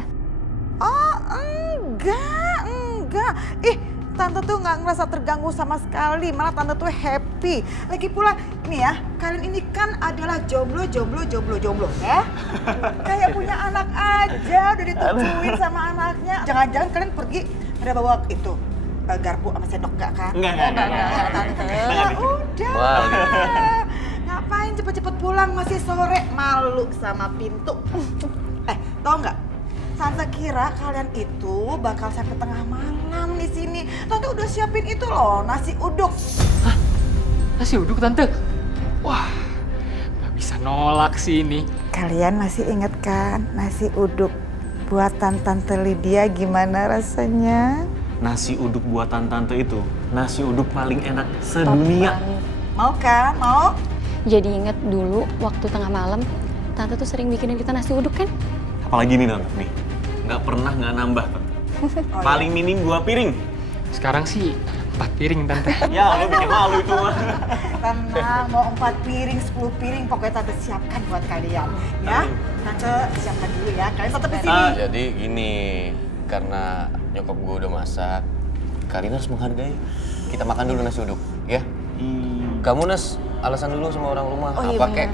Oh, enggak. Tante tuh nggak ngerasa terganggu sama sekali, malah Tante tuh happy. Lagi pula, nih ya, kalian ini kan adalah jomblo ya. Kayak punya anak aja, udah ditungguin sama anaknya. Jangan-jangan kalian pergi, ada bawa itu, garpu sama sendok nggak kan? Enggak. Tante. Ya udah. Ngapain cepet-cepet pulang, masih sore, malu sama pintu. Tau nggak? Tante kira kalian itu bakal sampai tengah malam di sini. Tante udah siapin itu loh, nasi uduk. Hah? Nasi uduk, Tante? Wah, nggak bisa nolak sih ini. Kalian masih inget kan nasi uduk buatan Tante Lydia gimana rasanya? Nasi uduk buatan Tante itu, nasi uduk paling enak sedunia. Mau kan? Mau? Jadi inget dulu waktu tengah malam, Tante tuh sering bikinin kita nasi uduk kan? Apalagi nih, Tante, nih. Nggak pernah nggak nambah, Tante. Paling minim 2 piring. Sekarang sih 4 piring, Tante. Ya, lo bikin malu itu mah. Tenang, mau 4 piring, 10 piring, pokoknya Tante siapkan buat kalian. Ya, Tante siapkan dulu ya, kalian tetap di sini. Jadi gini, karena nyokap gue udah masak, kalian harus menghargai. Kita makan dulu nasi uduk, ya? Kamu, Nes, alasan dulu sama orang rumah. Oh iya apa bener. kek?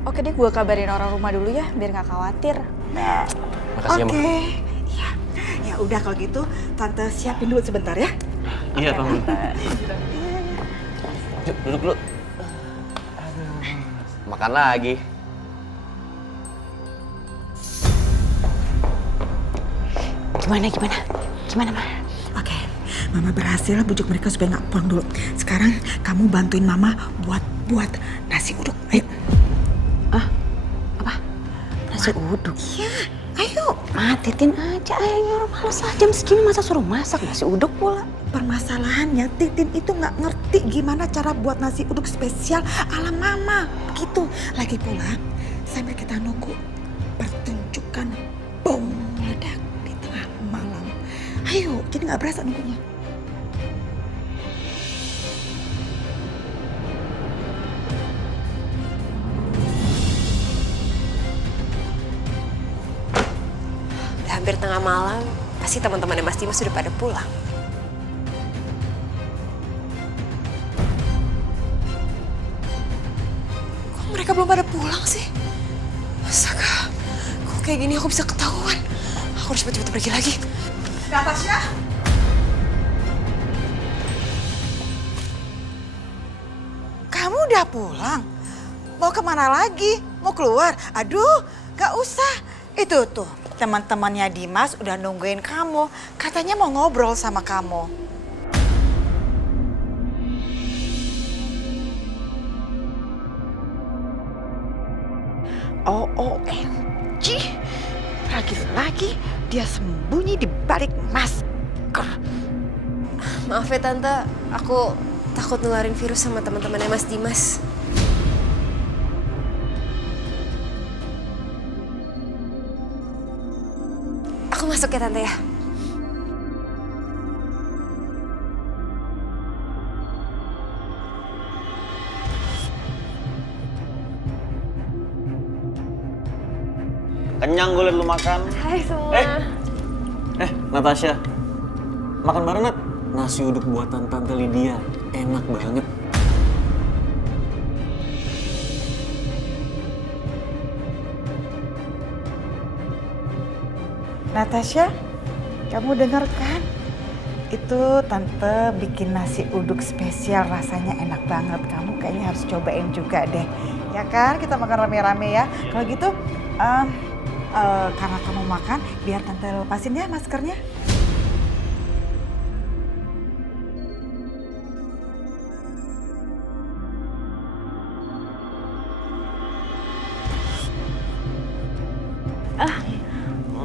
Oke deh, gue kabarin orang rumah dulu ya, biar nggak khawatir. Makasih ya, Ma. Oke. Ya udah kalau gitu, Tante siapin dulu sebentar ya. Iya, Tante. Yuk, duduk dulu. Makan lagi. Gimana, Ma? Oke, Mama berhasil bujuk mereka supaya nggak pulang dulu. Sekarang kamu bantuin Mama buat nasi uduk. Ayo. Nasi uduk? Iya, ayo. Titin aja, ayo males lah. Jam segini masa suruh masak nasi uduk pula. Permasalahannya Titin itu nggak ngerti gimana cara buat nasi uduk spesial ala Mama. Begitu. Lagi pula, sambil kita nunggu pertunjukan bom meledak di tengah malam. Ayo, jadi nggak berasa nunggunya. Udah hampir tengah malam, pasti teman-temannya Mas Dimas sudah pada pulang. Kok mereka belum pada pulang sih? Astaga, kok kayak gini aku bisa ketahuan. Aku harus cepet-cepet pergi lagi. Natasha? Kamu udah pulang? Mau kemana lagi? Mau keluar? Aduh, gak usah. Itu tuh, teman-temannya Dimas udah nungguin kamu. Katanya mau ngobrol sama kamu. OMG, lagi-lagi dia sembunyi di balik masker. Maaf ya Tante, aku takut nularin virus sama teman-temannya Mas Dimas. Aku masuk ya Tante ya. Kenyang gue liat lu makan. Hai semua. Natasha. Makan bareng, Nat. Nasi uduk buatan Tante Lydia. Enak banget. Natasha, kamu dengar kan? Itu Tante bikin nasi uduk spesial, rasanya enak banget. Kamu kayaknya harus cobain juga deh. ya kan? Kita makan rame-rame ya. Kalau gitu, karena kamu makan, biar tante lepasin ya maskernya.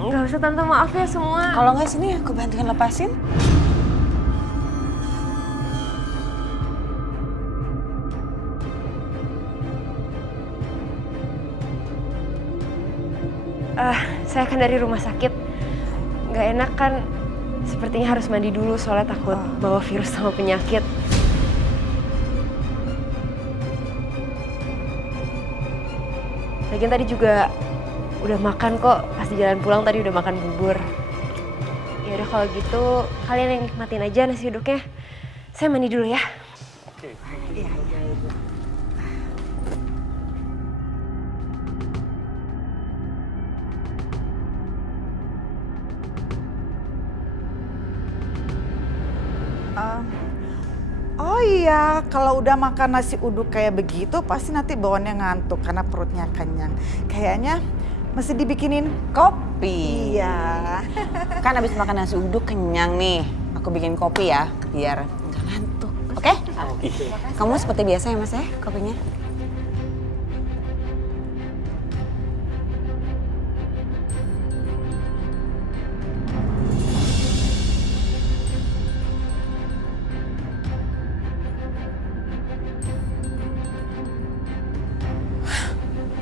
Nggak usah tante, maaf ya semua. Kalau nggak sini aku bantuin lepasin. Saya kan dari rumah sakit. Nggak enak kan, sepertinya harus mandi dulu soalnya takut bawa virus sama penyakit. Lagian tadi juga udah makan kok, pas di jalan pulang tadi udah makan bubur. Ya udah kalau gitu kalian yang nikmatin aja nasi uduknya. Saya mandi dulu ya. Oke. Iya. Oh iya, kalau udah makan nasi uduk kayak begitu pasti nanti bawaannya ngantuk karena perutnya kenyang. Kayaknya mesti dibikinin kopi. Iya. Kan abis makan nasi uduk kenyang nih. Aku bikin kopi ya, biar nggak ngantuk. Oke? Kamu seperti biasa ya Mas ya, kopinya?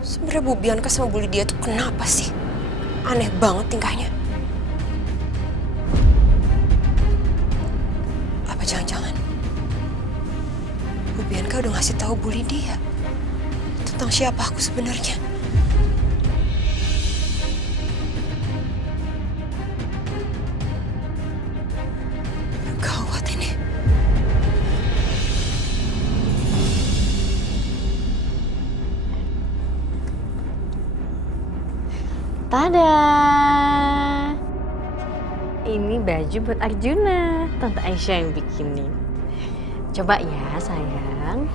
Sebenarnya Bu Bianca sama Bu Lydia tuh kenapa sih? Aneh banget tingkahnya. Apa jangan-jangan Bu Bianca udah ngasih tahu Bu Lydia tentang siapa aku sebenarnya? Gawat ini. Tada! Ini baju buat Arjuna, Tante Aisyah yang bikinin. Coba ya sayang.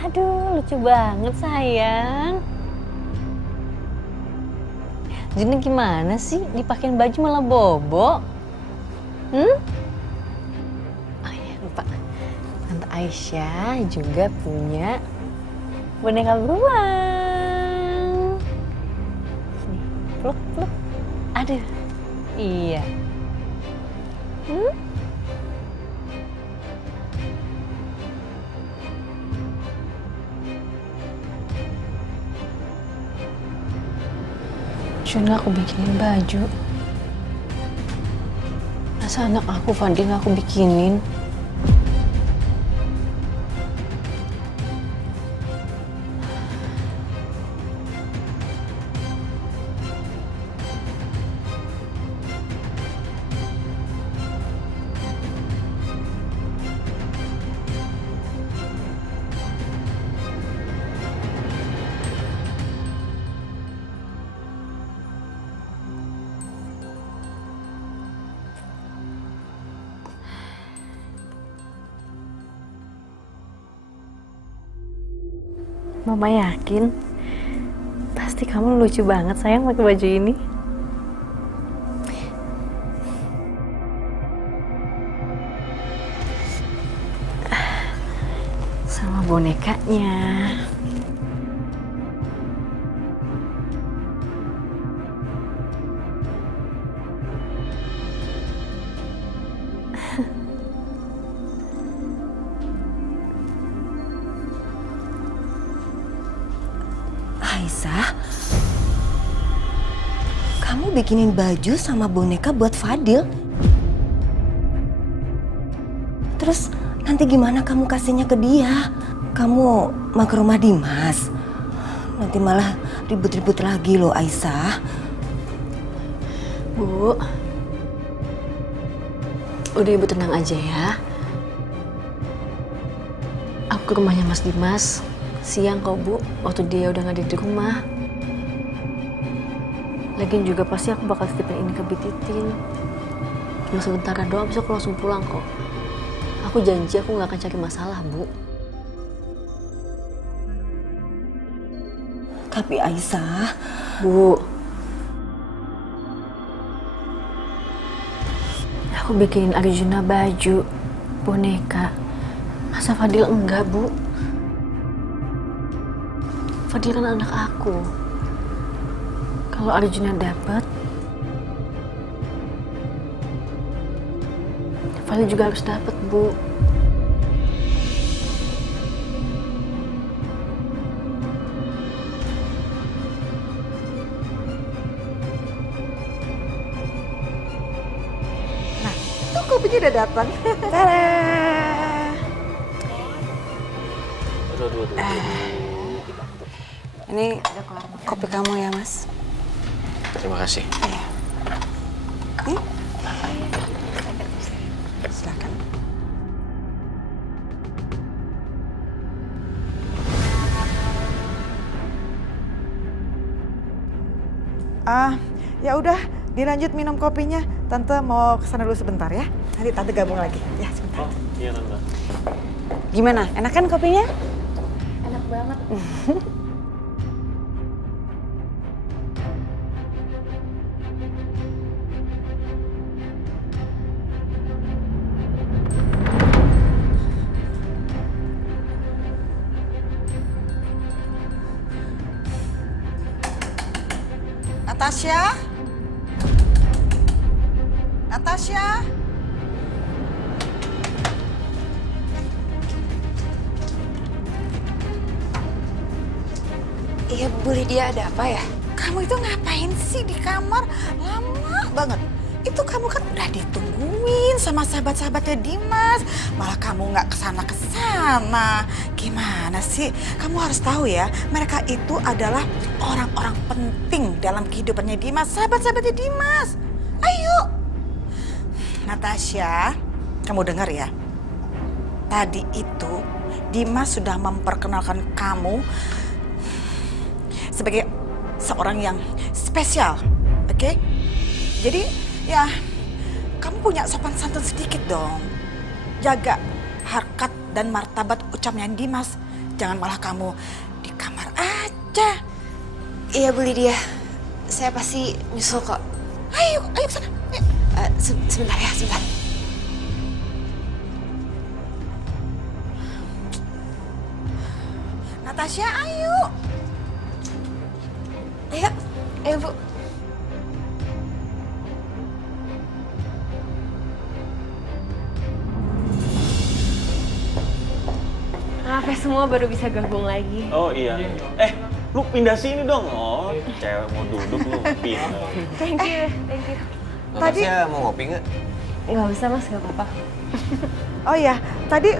Aduh, lucu banget sayang. Juna gimana sih? Dipakein baju malah bobo? Oh iya, lupa. Tante Aisyah juga punya boneka beruang. Nih, peluk, peluk. Aduh, iya. Juna aku bikinin baju. Masa anak aku Fadil aku bikinin? Mama yakin pasti kamu lucu banget sayang pakai baju ini. Sama bonekanya. Aisyah, kamu bikinin baju sama boneka buat Fadil? Terus nanti gimana kamu kasihnya ke dia? Kamu mau ke rumah Dimas? Nanti malah ribut-ribut lagi loh Aisyah. Bu, udah ibu tenang aja ya. Aku ke rumahnya Mas Dimas siang kok Bu, waktu dia udah nggak ada di rumah. Lagian juga pasti aku bakal titipin ini ke Bititin. Cuma sebentar doang, abis aku langsung pulang kok. Aku janji aku nggak akan cari masalah, Bu. Tapi Aisyah, Bu, aku bikinin Arjuna baju, boneka. Masa Fadil enggak, Bu? Fadil kan anak aku. Kalau Arjuna dapat, Fadil juga harus dapat, Bu. Nah, tuh kopinya udah datang. Tada! Aduh. ini kopi kamu ya Mas. Terima kasih. Silakan. Ya udah, dilanjut minum kopinya. Tante mau kesana dulu sebentar ya. Nanti tante gabung lagi. Ya, sebentar. Oh, iya Tante. Gimana? Enak kan kopinya? Enak banget. Natasha? Natasha? Iya, Bu Lydia, ada apa ya? Kamu itu ngapain sih di kamar? Lama banget. Itu kamu kan udah ditungguin sama sahabat-sahabatnya Dimas. Malah kamu nggak kesana-kesana. Gimana sih? Kamu harus tahu ya, mereka itu adalah orang-orang penting dalam kehidupannya Dimas. Sahabat-sahabatnya Dimas. Ayo. Natasha, kamu dengar ya. Tadi itu Dimas sudah memperkenalkan kamu sebagai seorang yang spesial, oke? Jadi ya, kamu punya sopan santun sedikit dong. Jaga harkat dan martabat ucapnya Dimas. Jangan malah kamu di kamar aja. Iya, Bu Lydia. Saya pasti nyusul kok. Ayo kesana. Ayo. Sebentar ya, sebentar. Natasha, ayo. Ayo Bu. Maaf ya semua, baru bisa gabung lagi. Oh iya. Lu pindah sini dong. Oh, cewek mau duduk lu pindah. Thank you. Natasha mau ngopi nggak? Nggak usah Mas, nggak apa-apa. Oh ya, tadi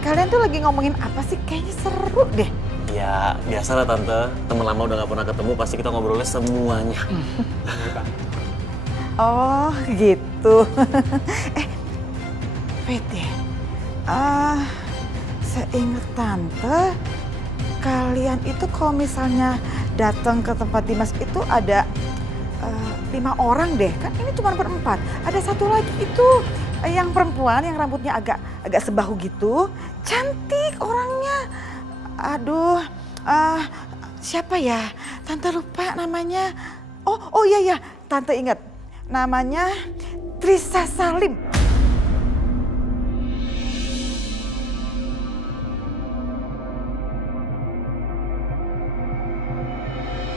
kalian tuh lagi ngomongin apa sih? Kayaknya seru deh. Ya, biasalah Tante. Temen lama udah gak pernah ketemu, pasti kita ngobrolnya semuanya. Oh gitu. Wait deh. Seingat Tante, kalian itu kalau misalnya datang ke tempat Dimas itu ada 5 orang deh. Kan ini cuma berempat. Ada satu lagi itu yang perempuan yang rambutnya agak sebahu gitu. Cantik orangnya. Aduh, siapa ya? Tante lupa namanya. Oh iya, Tante ingat. Namanya Trisa Salim.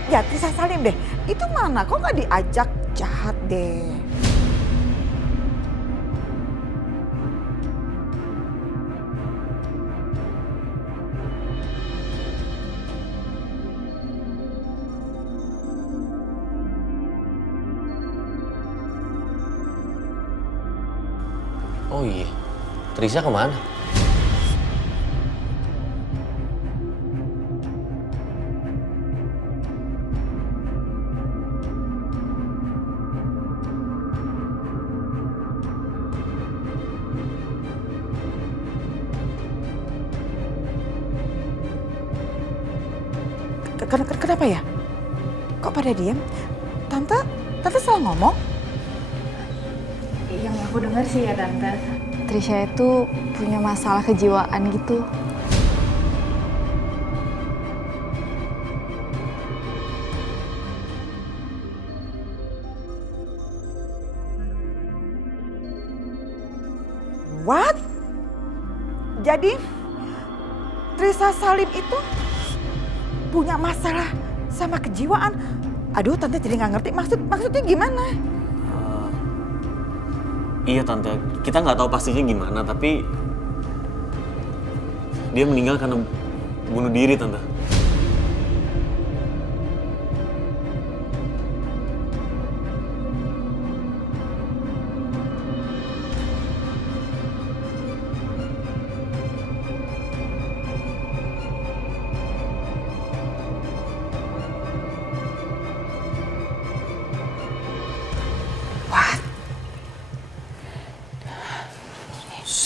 Ya, Trisa Salim deh. Itu mana? Kok nggak diajak? Jahat deh. Oh iya, Trisa kemana? Kenapa ya? Kok pada diam? Tante salah ngomong? Yang aku dengar sih ya Tante, Trisha itu punya masalah kejiwaan gitu. What? Jadi Trisha Salim itu punya masalah sama kejiwaan? Aduh, Tante jadi nggak ngerti maksudnya gimana? Iya Tante, kita nggak tahu pastinya gimana, tapi dia meninggal karena bunuh diri Tante.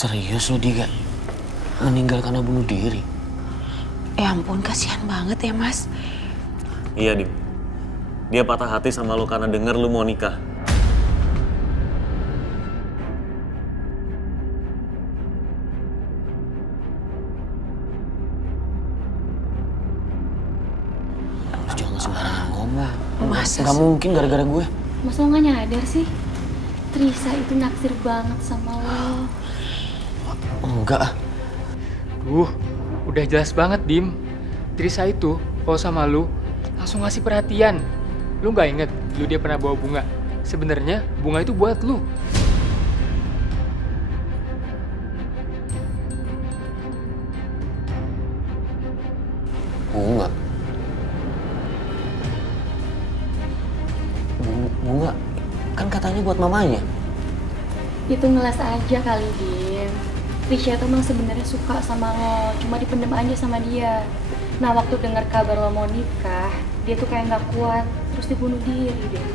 Serius lo Diga? Meninggal karena bunuh diri? Ya ampun, kasihan banget ya Mas. Iya Dim, dia patah hati sama lo karena denger lo mau nikah. Jangan sembarangan ngomong. Masa Gak sih? mungkin gara-gara gue. Mas lo gak nyadar sih? Trisha itu naksir banget sama lo. Enggak. Udah jelas banget, Dim. Trisha itu kalau sama lu langsung ngasih perhatian. Lu nggak inget lu dia pernah bawa bunga? Sebenarnya bunga itu buat lu. Bunga? Bunga? Kan katanya buat mamanya. Itu ngeles aja kali, Dim. Trisha tuh emang sebenarnya suka sama lo, cuma dipendem aja sama dia. Nah, waktu dengar kabar lo mau nikah, dia tuh kayak nggak kuat, terus dibunuh diri deh.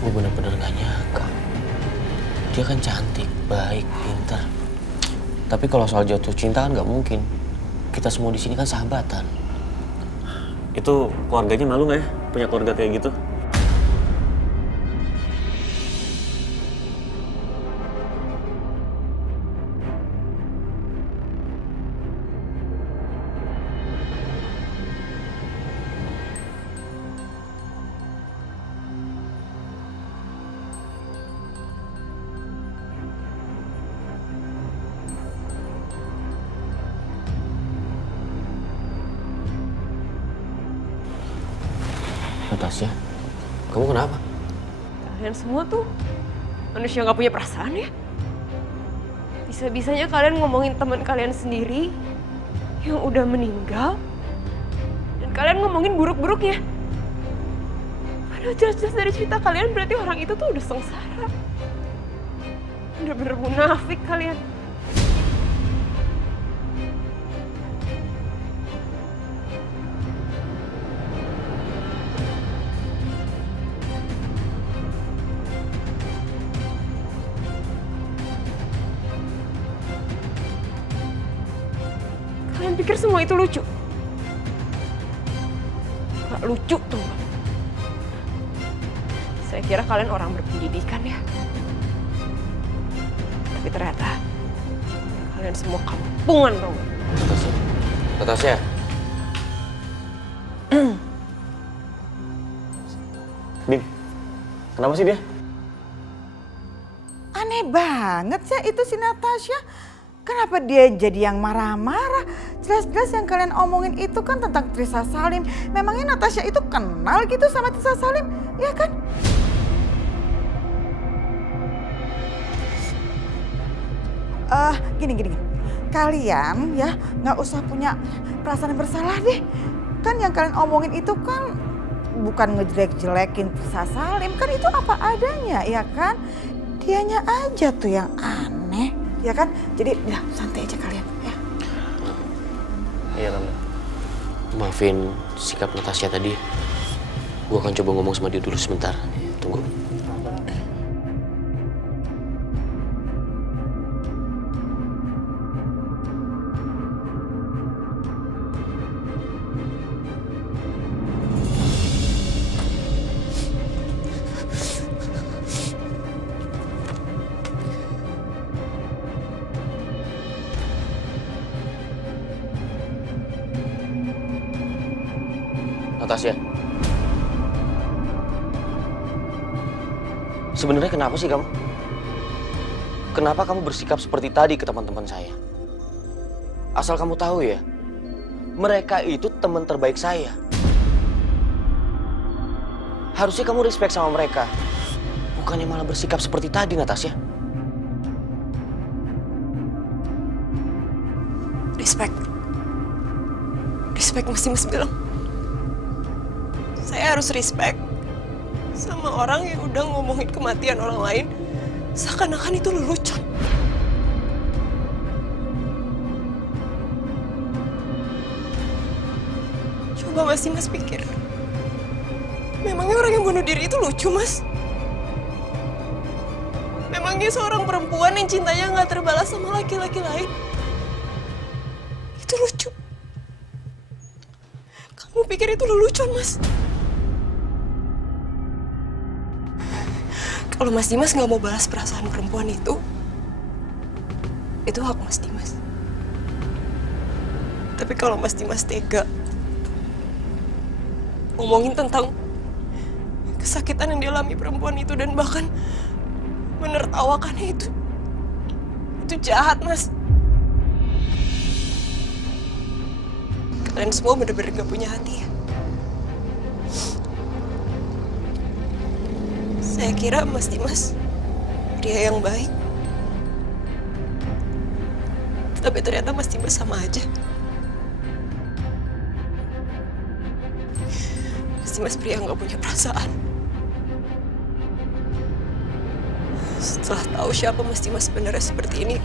Gue bener-bener gak nyangka. Dia kan cantik, baik, pintar. Tapi kalau soal jatuh cinta kan gak mungkin. Kita semua di sini kan sahabatan. Itu keluarganya malu nggak ya punya keluarga kayak gitu? Natasha, kamu kenapa? Kalian semua tuh manusia gak punya perasaan ya? Bisa-bisanya kalian ngomongin teman kalian sendiri yang udah meninggal dan kalian ngomongin buruk-buruknya. Padahal jelas-jelas dari cerita kalian berarti orang itu tuh udah sengsara. Bener-bener munafik kalian. Kalian pikir semua itu lucu? Gak lucu tuh. Saya kira kalian orang berpendidikan ya. Tapi ternyata kalian semua kampungan tau gak? Natasha. Dim, kenapa sih dia? Aneh banget sih itu si Natasha. Kenapa dia jadi yang marah-marah? Jelas-jelas yang kalian omongin itu kan tentang Trisha Salim. Memangnya Natasha itu kenal gitu sama Trisha Salim? Ya kan? Gini. Kalian ya nggak usah punya perasaan bersalah deh. Kan yang kalian omongin itu kan bukan ngejelek-jelekin Trisha Salim. Kan itu apa adanya ya kan? Dianya aja tuh yang aneh. Ya kan? Jadi ya santai aja kalian ya. Iya Tante. Maafin sikap Natasha tadi. Gue akan coba ngomong sama dia dulu sebentar. Tunggu. Natasha. Sebenarnya kenapa sih kamu? Kenapa kamu bersikap seperti tadi ke teman-teman saya? Asal kamu tahu ya, mereka itu teman terbaik saya. Harusnya kamu respect sama mereka. Bukannya malah bersikap seperti tadi, Natasha. Respect. Respect mesti Mas bilang. Saya harus respect sama orang yang udah ngomongin kematian orang lain seakan-akan itu lelucon. Coba Mas pikir. Memangnya orang yang bunuh diri itu lucu, Mas? Memangnya seorang perempuan yang cintanya nggak terbalas sama laki-laki lain itu lucu? Kamu pikir itu lelucon, Mas? Kalau Mas Dimas nggak mau balas perasaan perempuan itu hak Mas Dimas. Tapi kalau Mas Dimas tega ngomongin tentang kesakitan yang dialami perempuan itu dan bahkan menertawakannya itu jahat, Mas. Kalian semua bener-bener gak punya hati ya. Saya kira Mas Dimas pria yang baik. Tapi ternyata Mas Dimas sama aja. Mas Dimas pria yang gak punya perasaan. Setelah tahu siapa Mas Dimas sebenarnya seperti ini,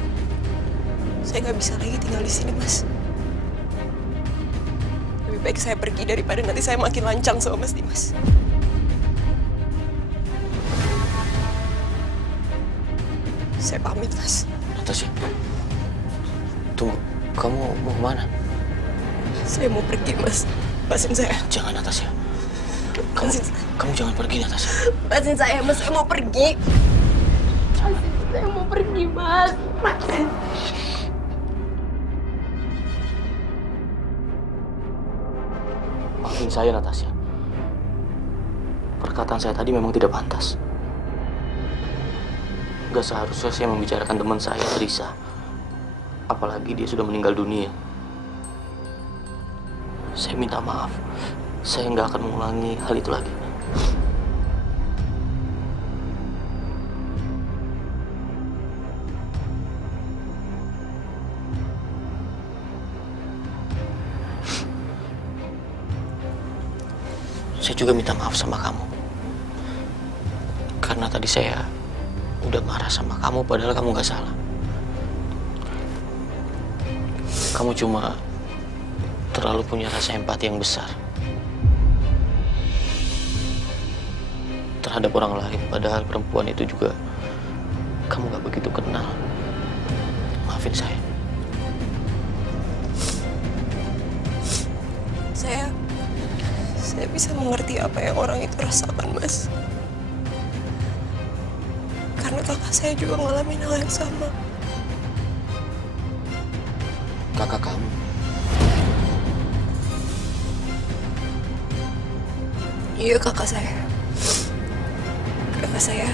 saya nggak bisa lagi tinggal di sini, Mas. Lebih baik saya pergi daripada nanti saya makin lancang sama Mas Dimas. Saya pamit, Mas. Natasha, tunggu. Kamu mau kemana? Saya mau pergi, Mas. Lepasin saya. Jangan, Natasha. Kamu jangan pergi, Natasha. Lepasin saya, Mas. Saya mau pergi. Saya mau pergi, Mas. Maafin saya, Natasha. Perkataan saya tadi memang tidak pantas. Gak seharusnya saya membicarakan teman saya, Trisha. Apalagi dia sudah meninggal dunia. Saya minta maaf. Saya nggak akan mengulangi hal itu lagi. Saya juga minta maaf sama kamu. Karena tadi saya udah marah sama kamu padahal kamu gak salah. Kamu cuma terlalu punya rasa empati yang besar terhadap orang lain, padahal perempuan itu juga kamu gak begitu kenal. Maafin saya. Saya bisa mengerti apa yang orang itu rasakan, Mas. Karena kakak saya juga ngalamin hal yang sama. Kakak kamu? Iya, kakak saya. Kakak saya,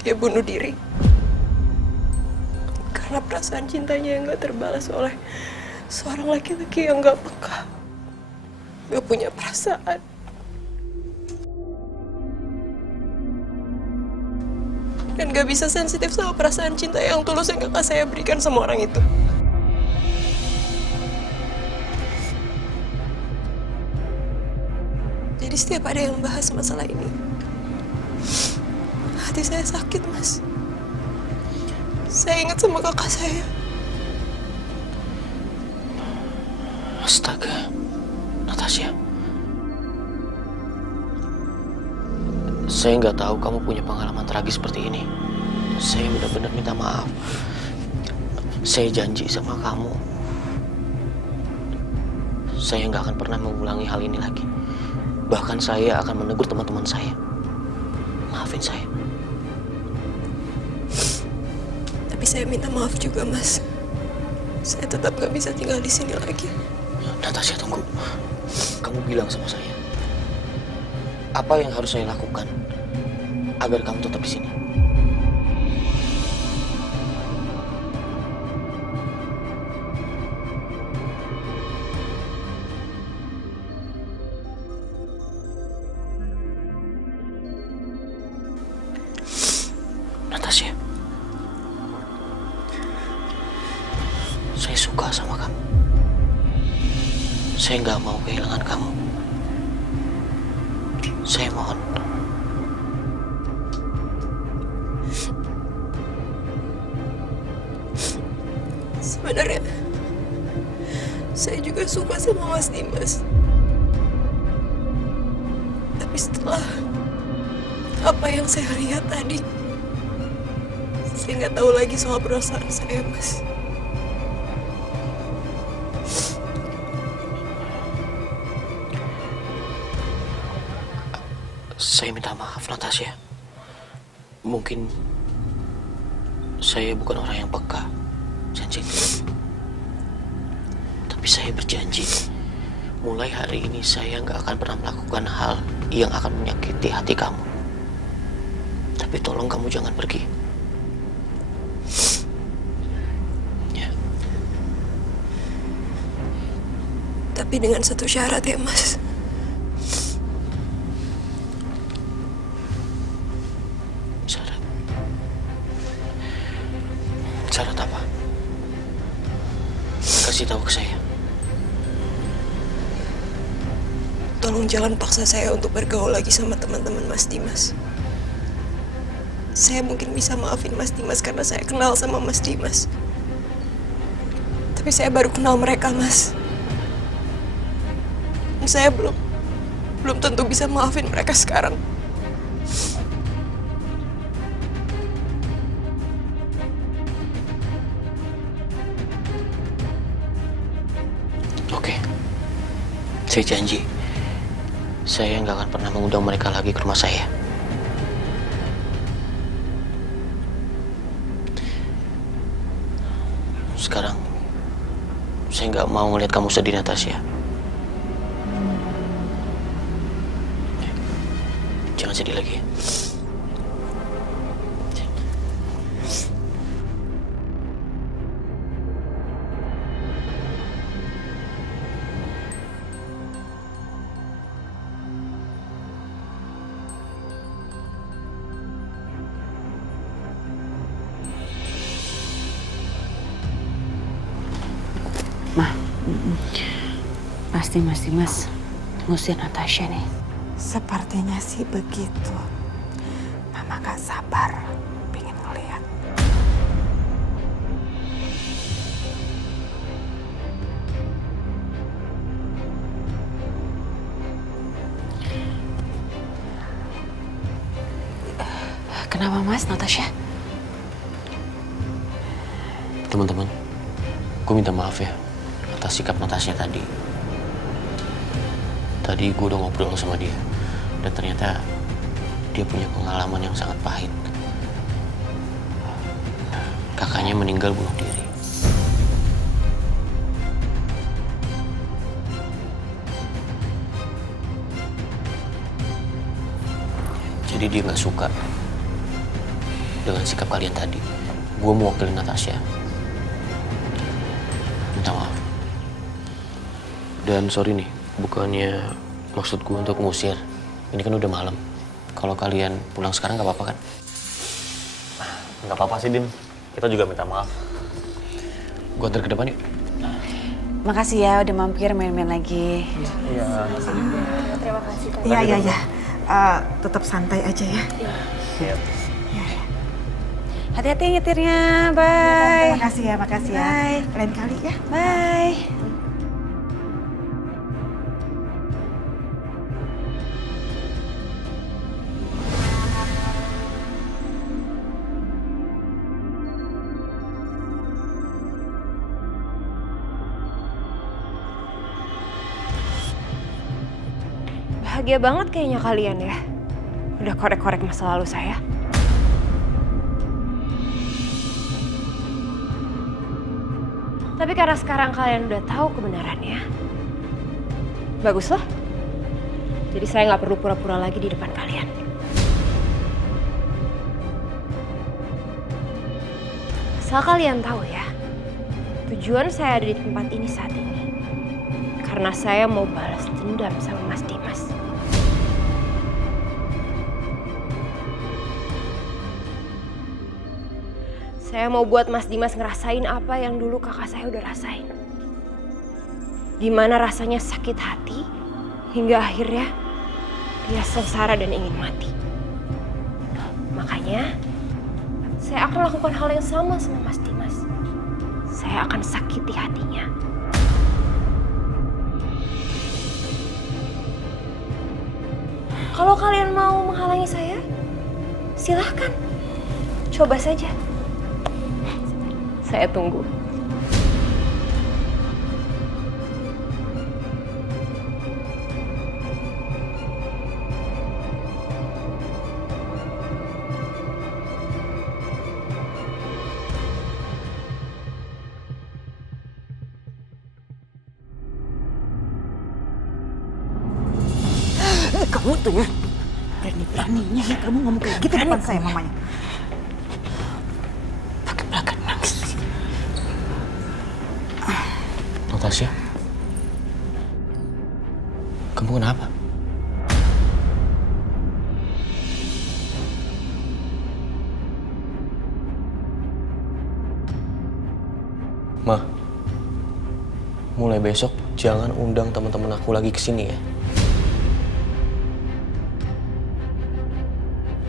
dia bunuh diri. Karena perasaan cintanya yang gak terbalas oleh seorang laki-laki yang gak peka. Gak punya perasaan. Dan gak bisa sensitif sama perasaan cinta yang tulus yang kakak saya berikan sama orang itu. Jadi setiap ada yang bahas masalah ini, hati saya sakit, Mas. Saya ingat sama kakak saya. Astaga, Natasha. Saya nggak tahu kamu punya pengalaman tragis seperti ini. Saya benar-benar minta maaf. Saya janji sama kamu, saya nggak akan pernah mengulangi hal ini lagi. Bahkan saya akan menegur teman-teman saya. Maafin saya. Tapi saya minta maaf juga, Mas. Saya tetap gak bisa tinggal di sini lagi. Natasha, tunggu. Kamu bilang sama saya, apa yang harus saya lakukan agar kamu tetap di sini? Natasha, saya suka sama kamu. Saya nggak mau kehilangan kamu. Saya mohon. Sebenarnya saya juga suka sama Mas Dimas. Tapi setelah apa yang saya lihat tadi, saya nggak tahu lagi soal perasaan saya, Mas. Saya minta maaf, Natasha. Mungkin saya bukan orang yang peka, sensitif. Tapi saya berjanji, mulai hari ini saya nggak akan pernah melakukan hal yang akan menyakiti hati kamu. Tapi tolong kamu jangan pergi. Ya. Tapi dengan satu syarat ya, Mas. Syarat apa? Kasih tahu ke saya. Tolong jangan paksa saya untuk bergaul lagi sama teman-teman Mas Dimas. Saya mungkin bisa maafin Mas Dimas karena saya kenal sama Mas Dimas. Tapi saya baru kenal mereka, Mas. Dan saya belum tentu bisa maafin mereka sekarang. Oke, saya janji, saya nggak akan pernah mengundang mereka lagi ke rumah saya. Sekarang, saya nggak mau ngeliat kamu sedih, Natasha. Jangan sedih lagi. Pasti Mas Dimas ngusir Natasha nih. Sepertinya sih begitu. Mama gak sabar pengen ngeliat. Kenapa Mas, Natasha? Teman-teman, gue minta maaf ya atas sikap Natasha tadi. Tadi gue udah ngobrol sama dia, dan ternyata dia punya pengalaman yang sangat pahit. Kakaknya meninggal bunuh diri. Jadi dia nggak suka dengan sikap kalian tadi. Gue mau wakilin Natasha. Minta maaf. Dan sorry nih, bukannya maksud gue untuk ngusir. Ini kan udah malam. Kalau kalian pulang sekarang nggak apa-apa kan? Nggak apa-apa sih, Dim. Kita juga minta maaf. Gue antar ke depan yuk. Makasih ya udah mampir main-main lagi. Iya. Terima kasih. Iya. Tetap santai aja ya. Iya. Hati-hati nyetirnya. Bye. Makasih ya. Bye. Lain kali ya. Bye. Bahagia banget kayaknya kalian ya. Udah korek-korek masa lalu saya. Tapi karena sekarang kalian udah tahu kebenarannya, Baguslah. Jadi saya nggak perlu pura-pura lagi di depan kalian. Asal kalian tahu ya, tujuan saya ada di tempat ini saat ini karena saya mau balas dendam sama Mas Dimas. Saya mau buat Mas Dimas ngerasain apa yang dulu kakak saya udah rasain. Gimana rasanya sakit hati hingga akhirnya dia sengsara dan ingin mati. Makanya saya akan lakukan hal yang sama Mas Dimas. Saya akan sakiti hatinya. Kalau kalian mau menghalangi saya, silahkan. Coba saja. Saya tunggu. Kamu tuh ya, berani-beraninya ya kamu ngomong kayak gitu depan saya mamanya. Pakai belakang nangis. Natasha, kamu kenapa? Ma, mulai besok jangan undang teman-teman aku lagi ke sini ya.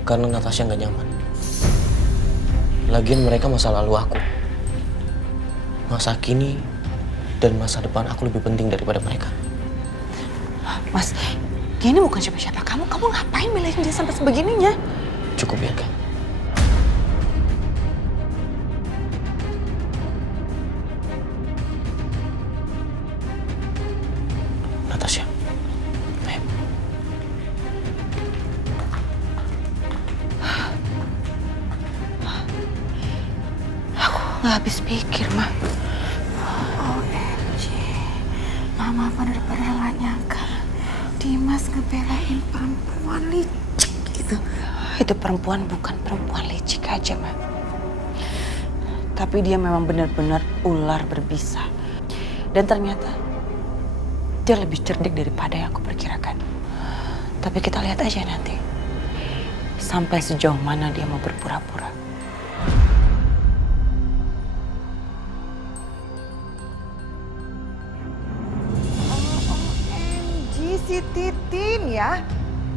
Karena Natasha nggak nyaman. Lagian mereka masa lalu aku. Masa kini dan masa depan aku lebih penting daripada mereka. Mas, dia ini bukan siapa-siapa kamu. Kamu ngapain milihin dia sampai sebegininya? Cukup ya kan? Natasha, ayo. Aku nggak habis pikir, Ma. OMG, Mama bener-bener nggak nyangka Dimas ngebelain perempuan licik gitu. Itu perempuan bukan perempuan licik aja, Ma. Tapi dia memang benar-benar ular berbisa. Dan ternyata dia lebih cerdik daripada yang aku perkirakan. Tapi kita lihat aja nanti. Sampai sejauh mana dia mau berpura-pura. OMG, si Titin ya.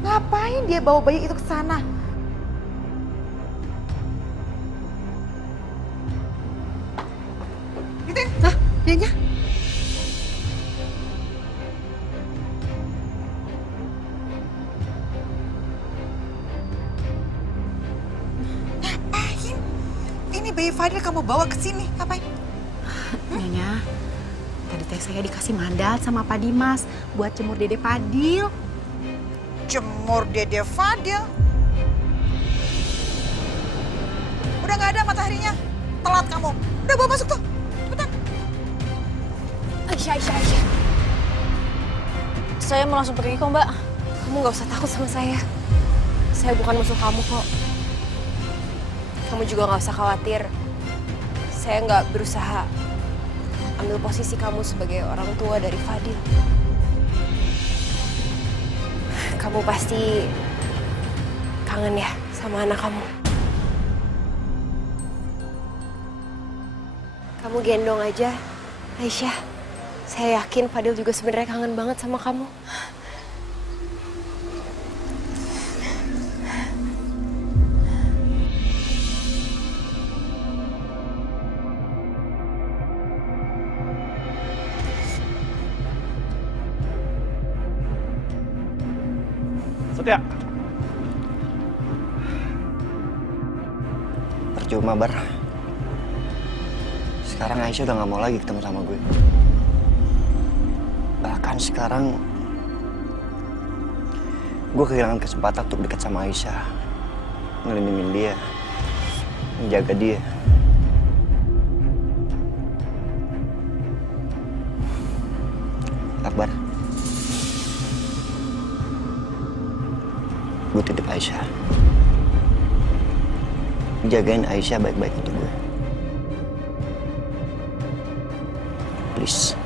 Ngapain dia bawa bayi itu ke sana? Titin, dianya. Ngapain? Ini bayi Fadil kamu bawa ke sini, ngapain? Nyonya, tadi teh saya dikasih mandat sama Pak Dimas buat jemur Dede Fadil. Jemur Dede Fadil? Udah nggak ada mataharinya. Telat kamu. Udah bawa masuk tuh. Cepetan. Aisyah. Saya mau langsung pergi kok, Mbak. Kamu nggak usah takut sama saya. Saya bukan musuh kamu kok. Kamu juga nggak usah khawatir. Saya nggak berusaha ambil posisi kamu sebagai orang tua dari Fadil. Kamu pasti kangen ya sama anak kamu. Kamu gendong aja, Aisyah. Saya yakin Fadil juga sebenarnya kangen banget sama kamu. Setia. Percuma, Bar. Sekarang Aisyah udah gak mau lagi ketemu sama gue. Bahkan sekarang gue kehilangan kesempatan untuk dekat sama Aisyah. Ngelindungin dia. Menjaga dia. Akbar, gue titip Aisyah. Jagain Aisyah baik-baik untuk gue. Please.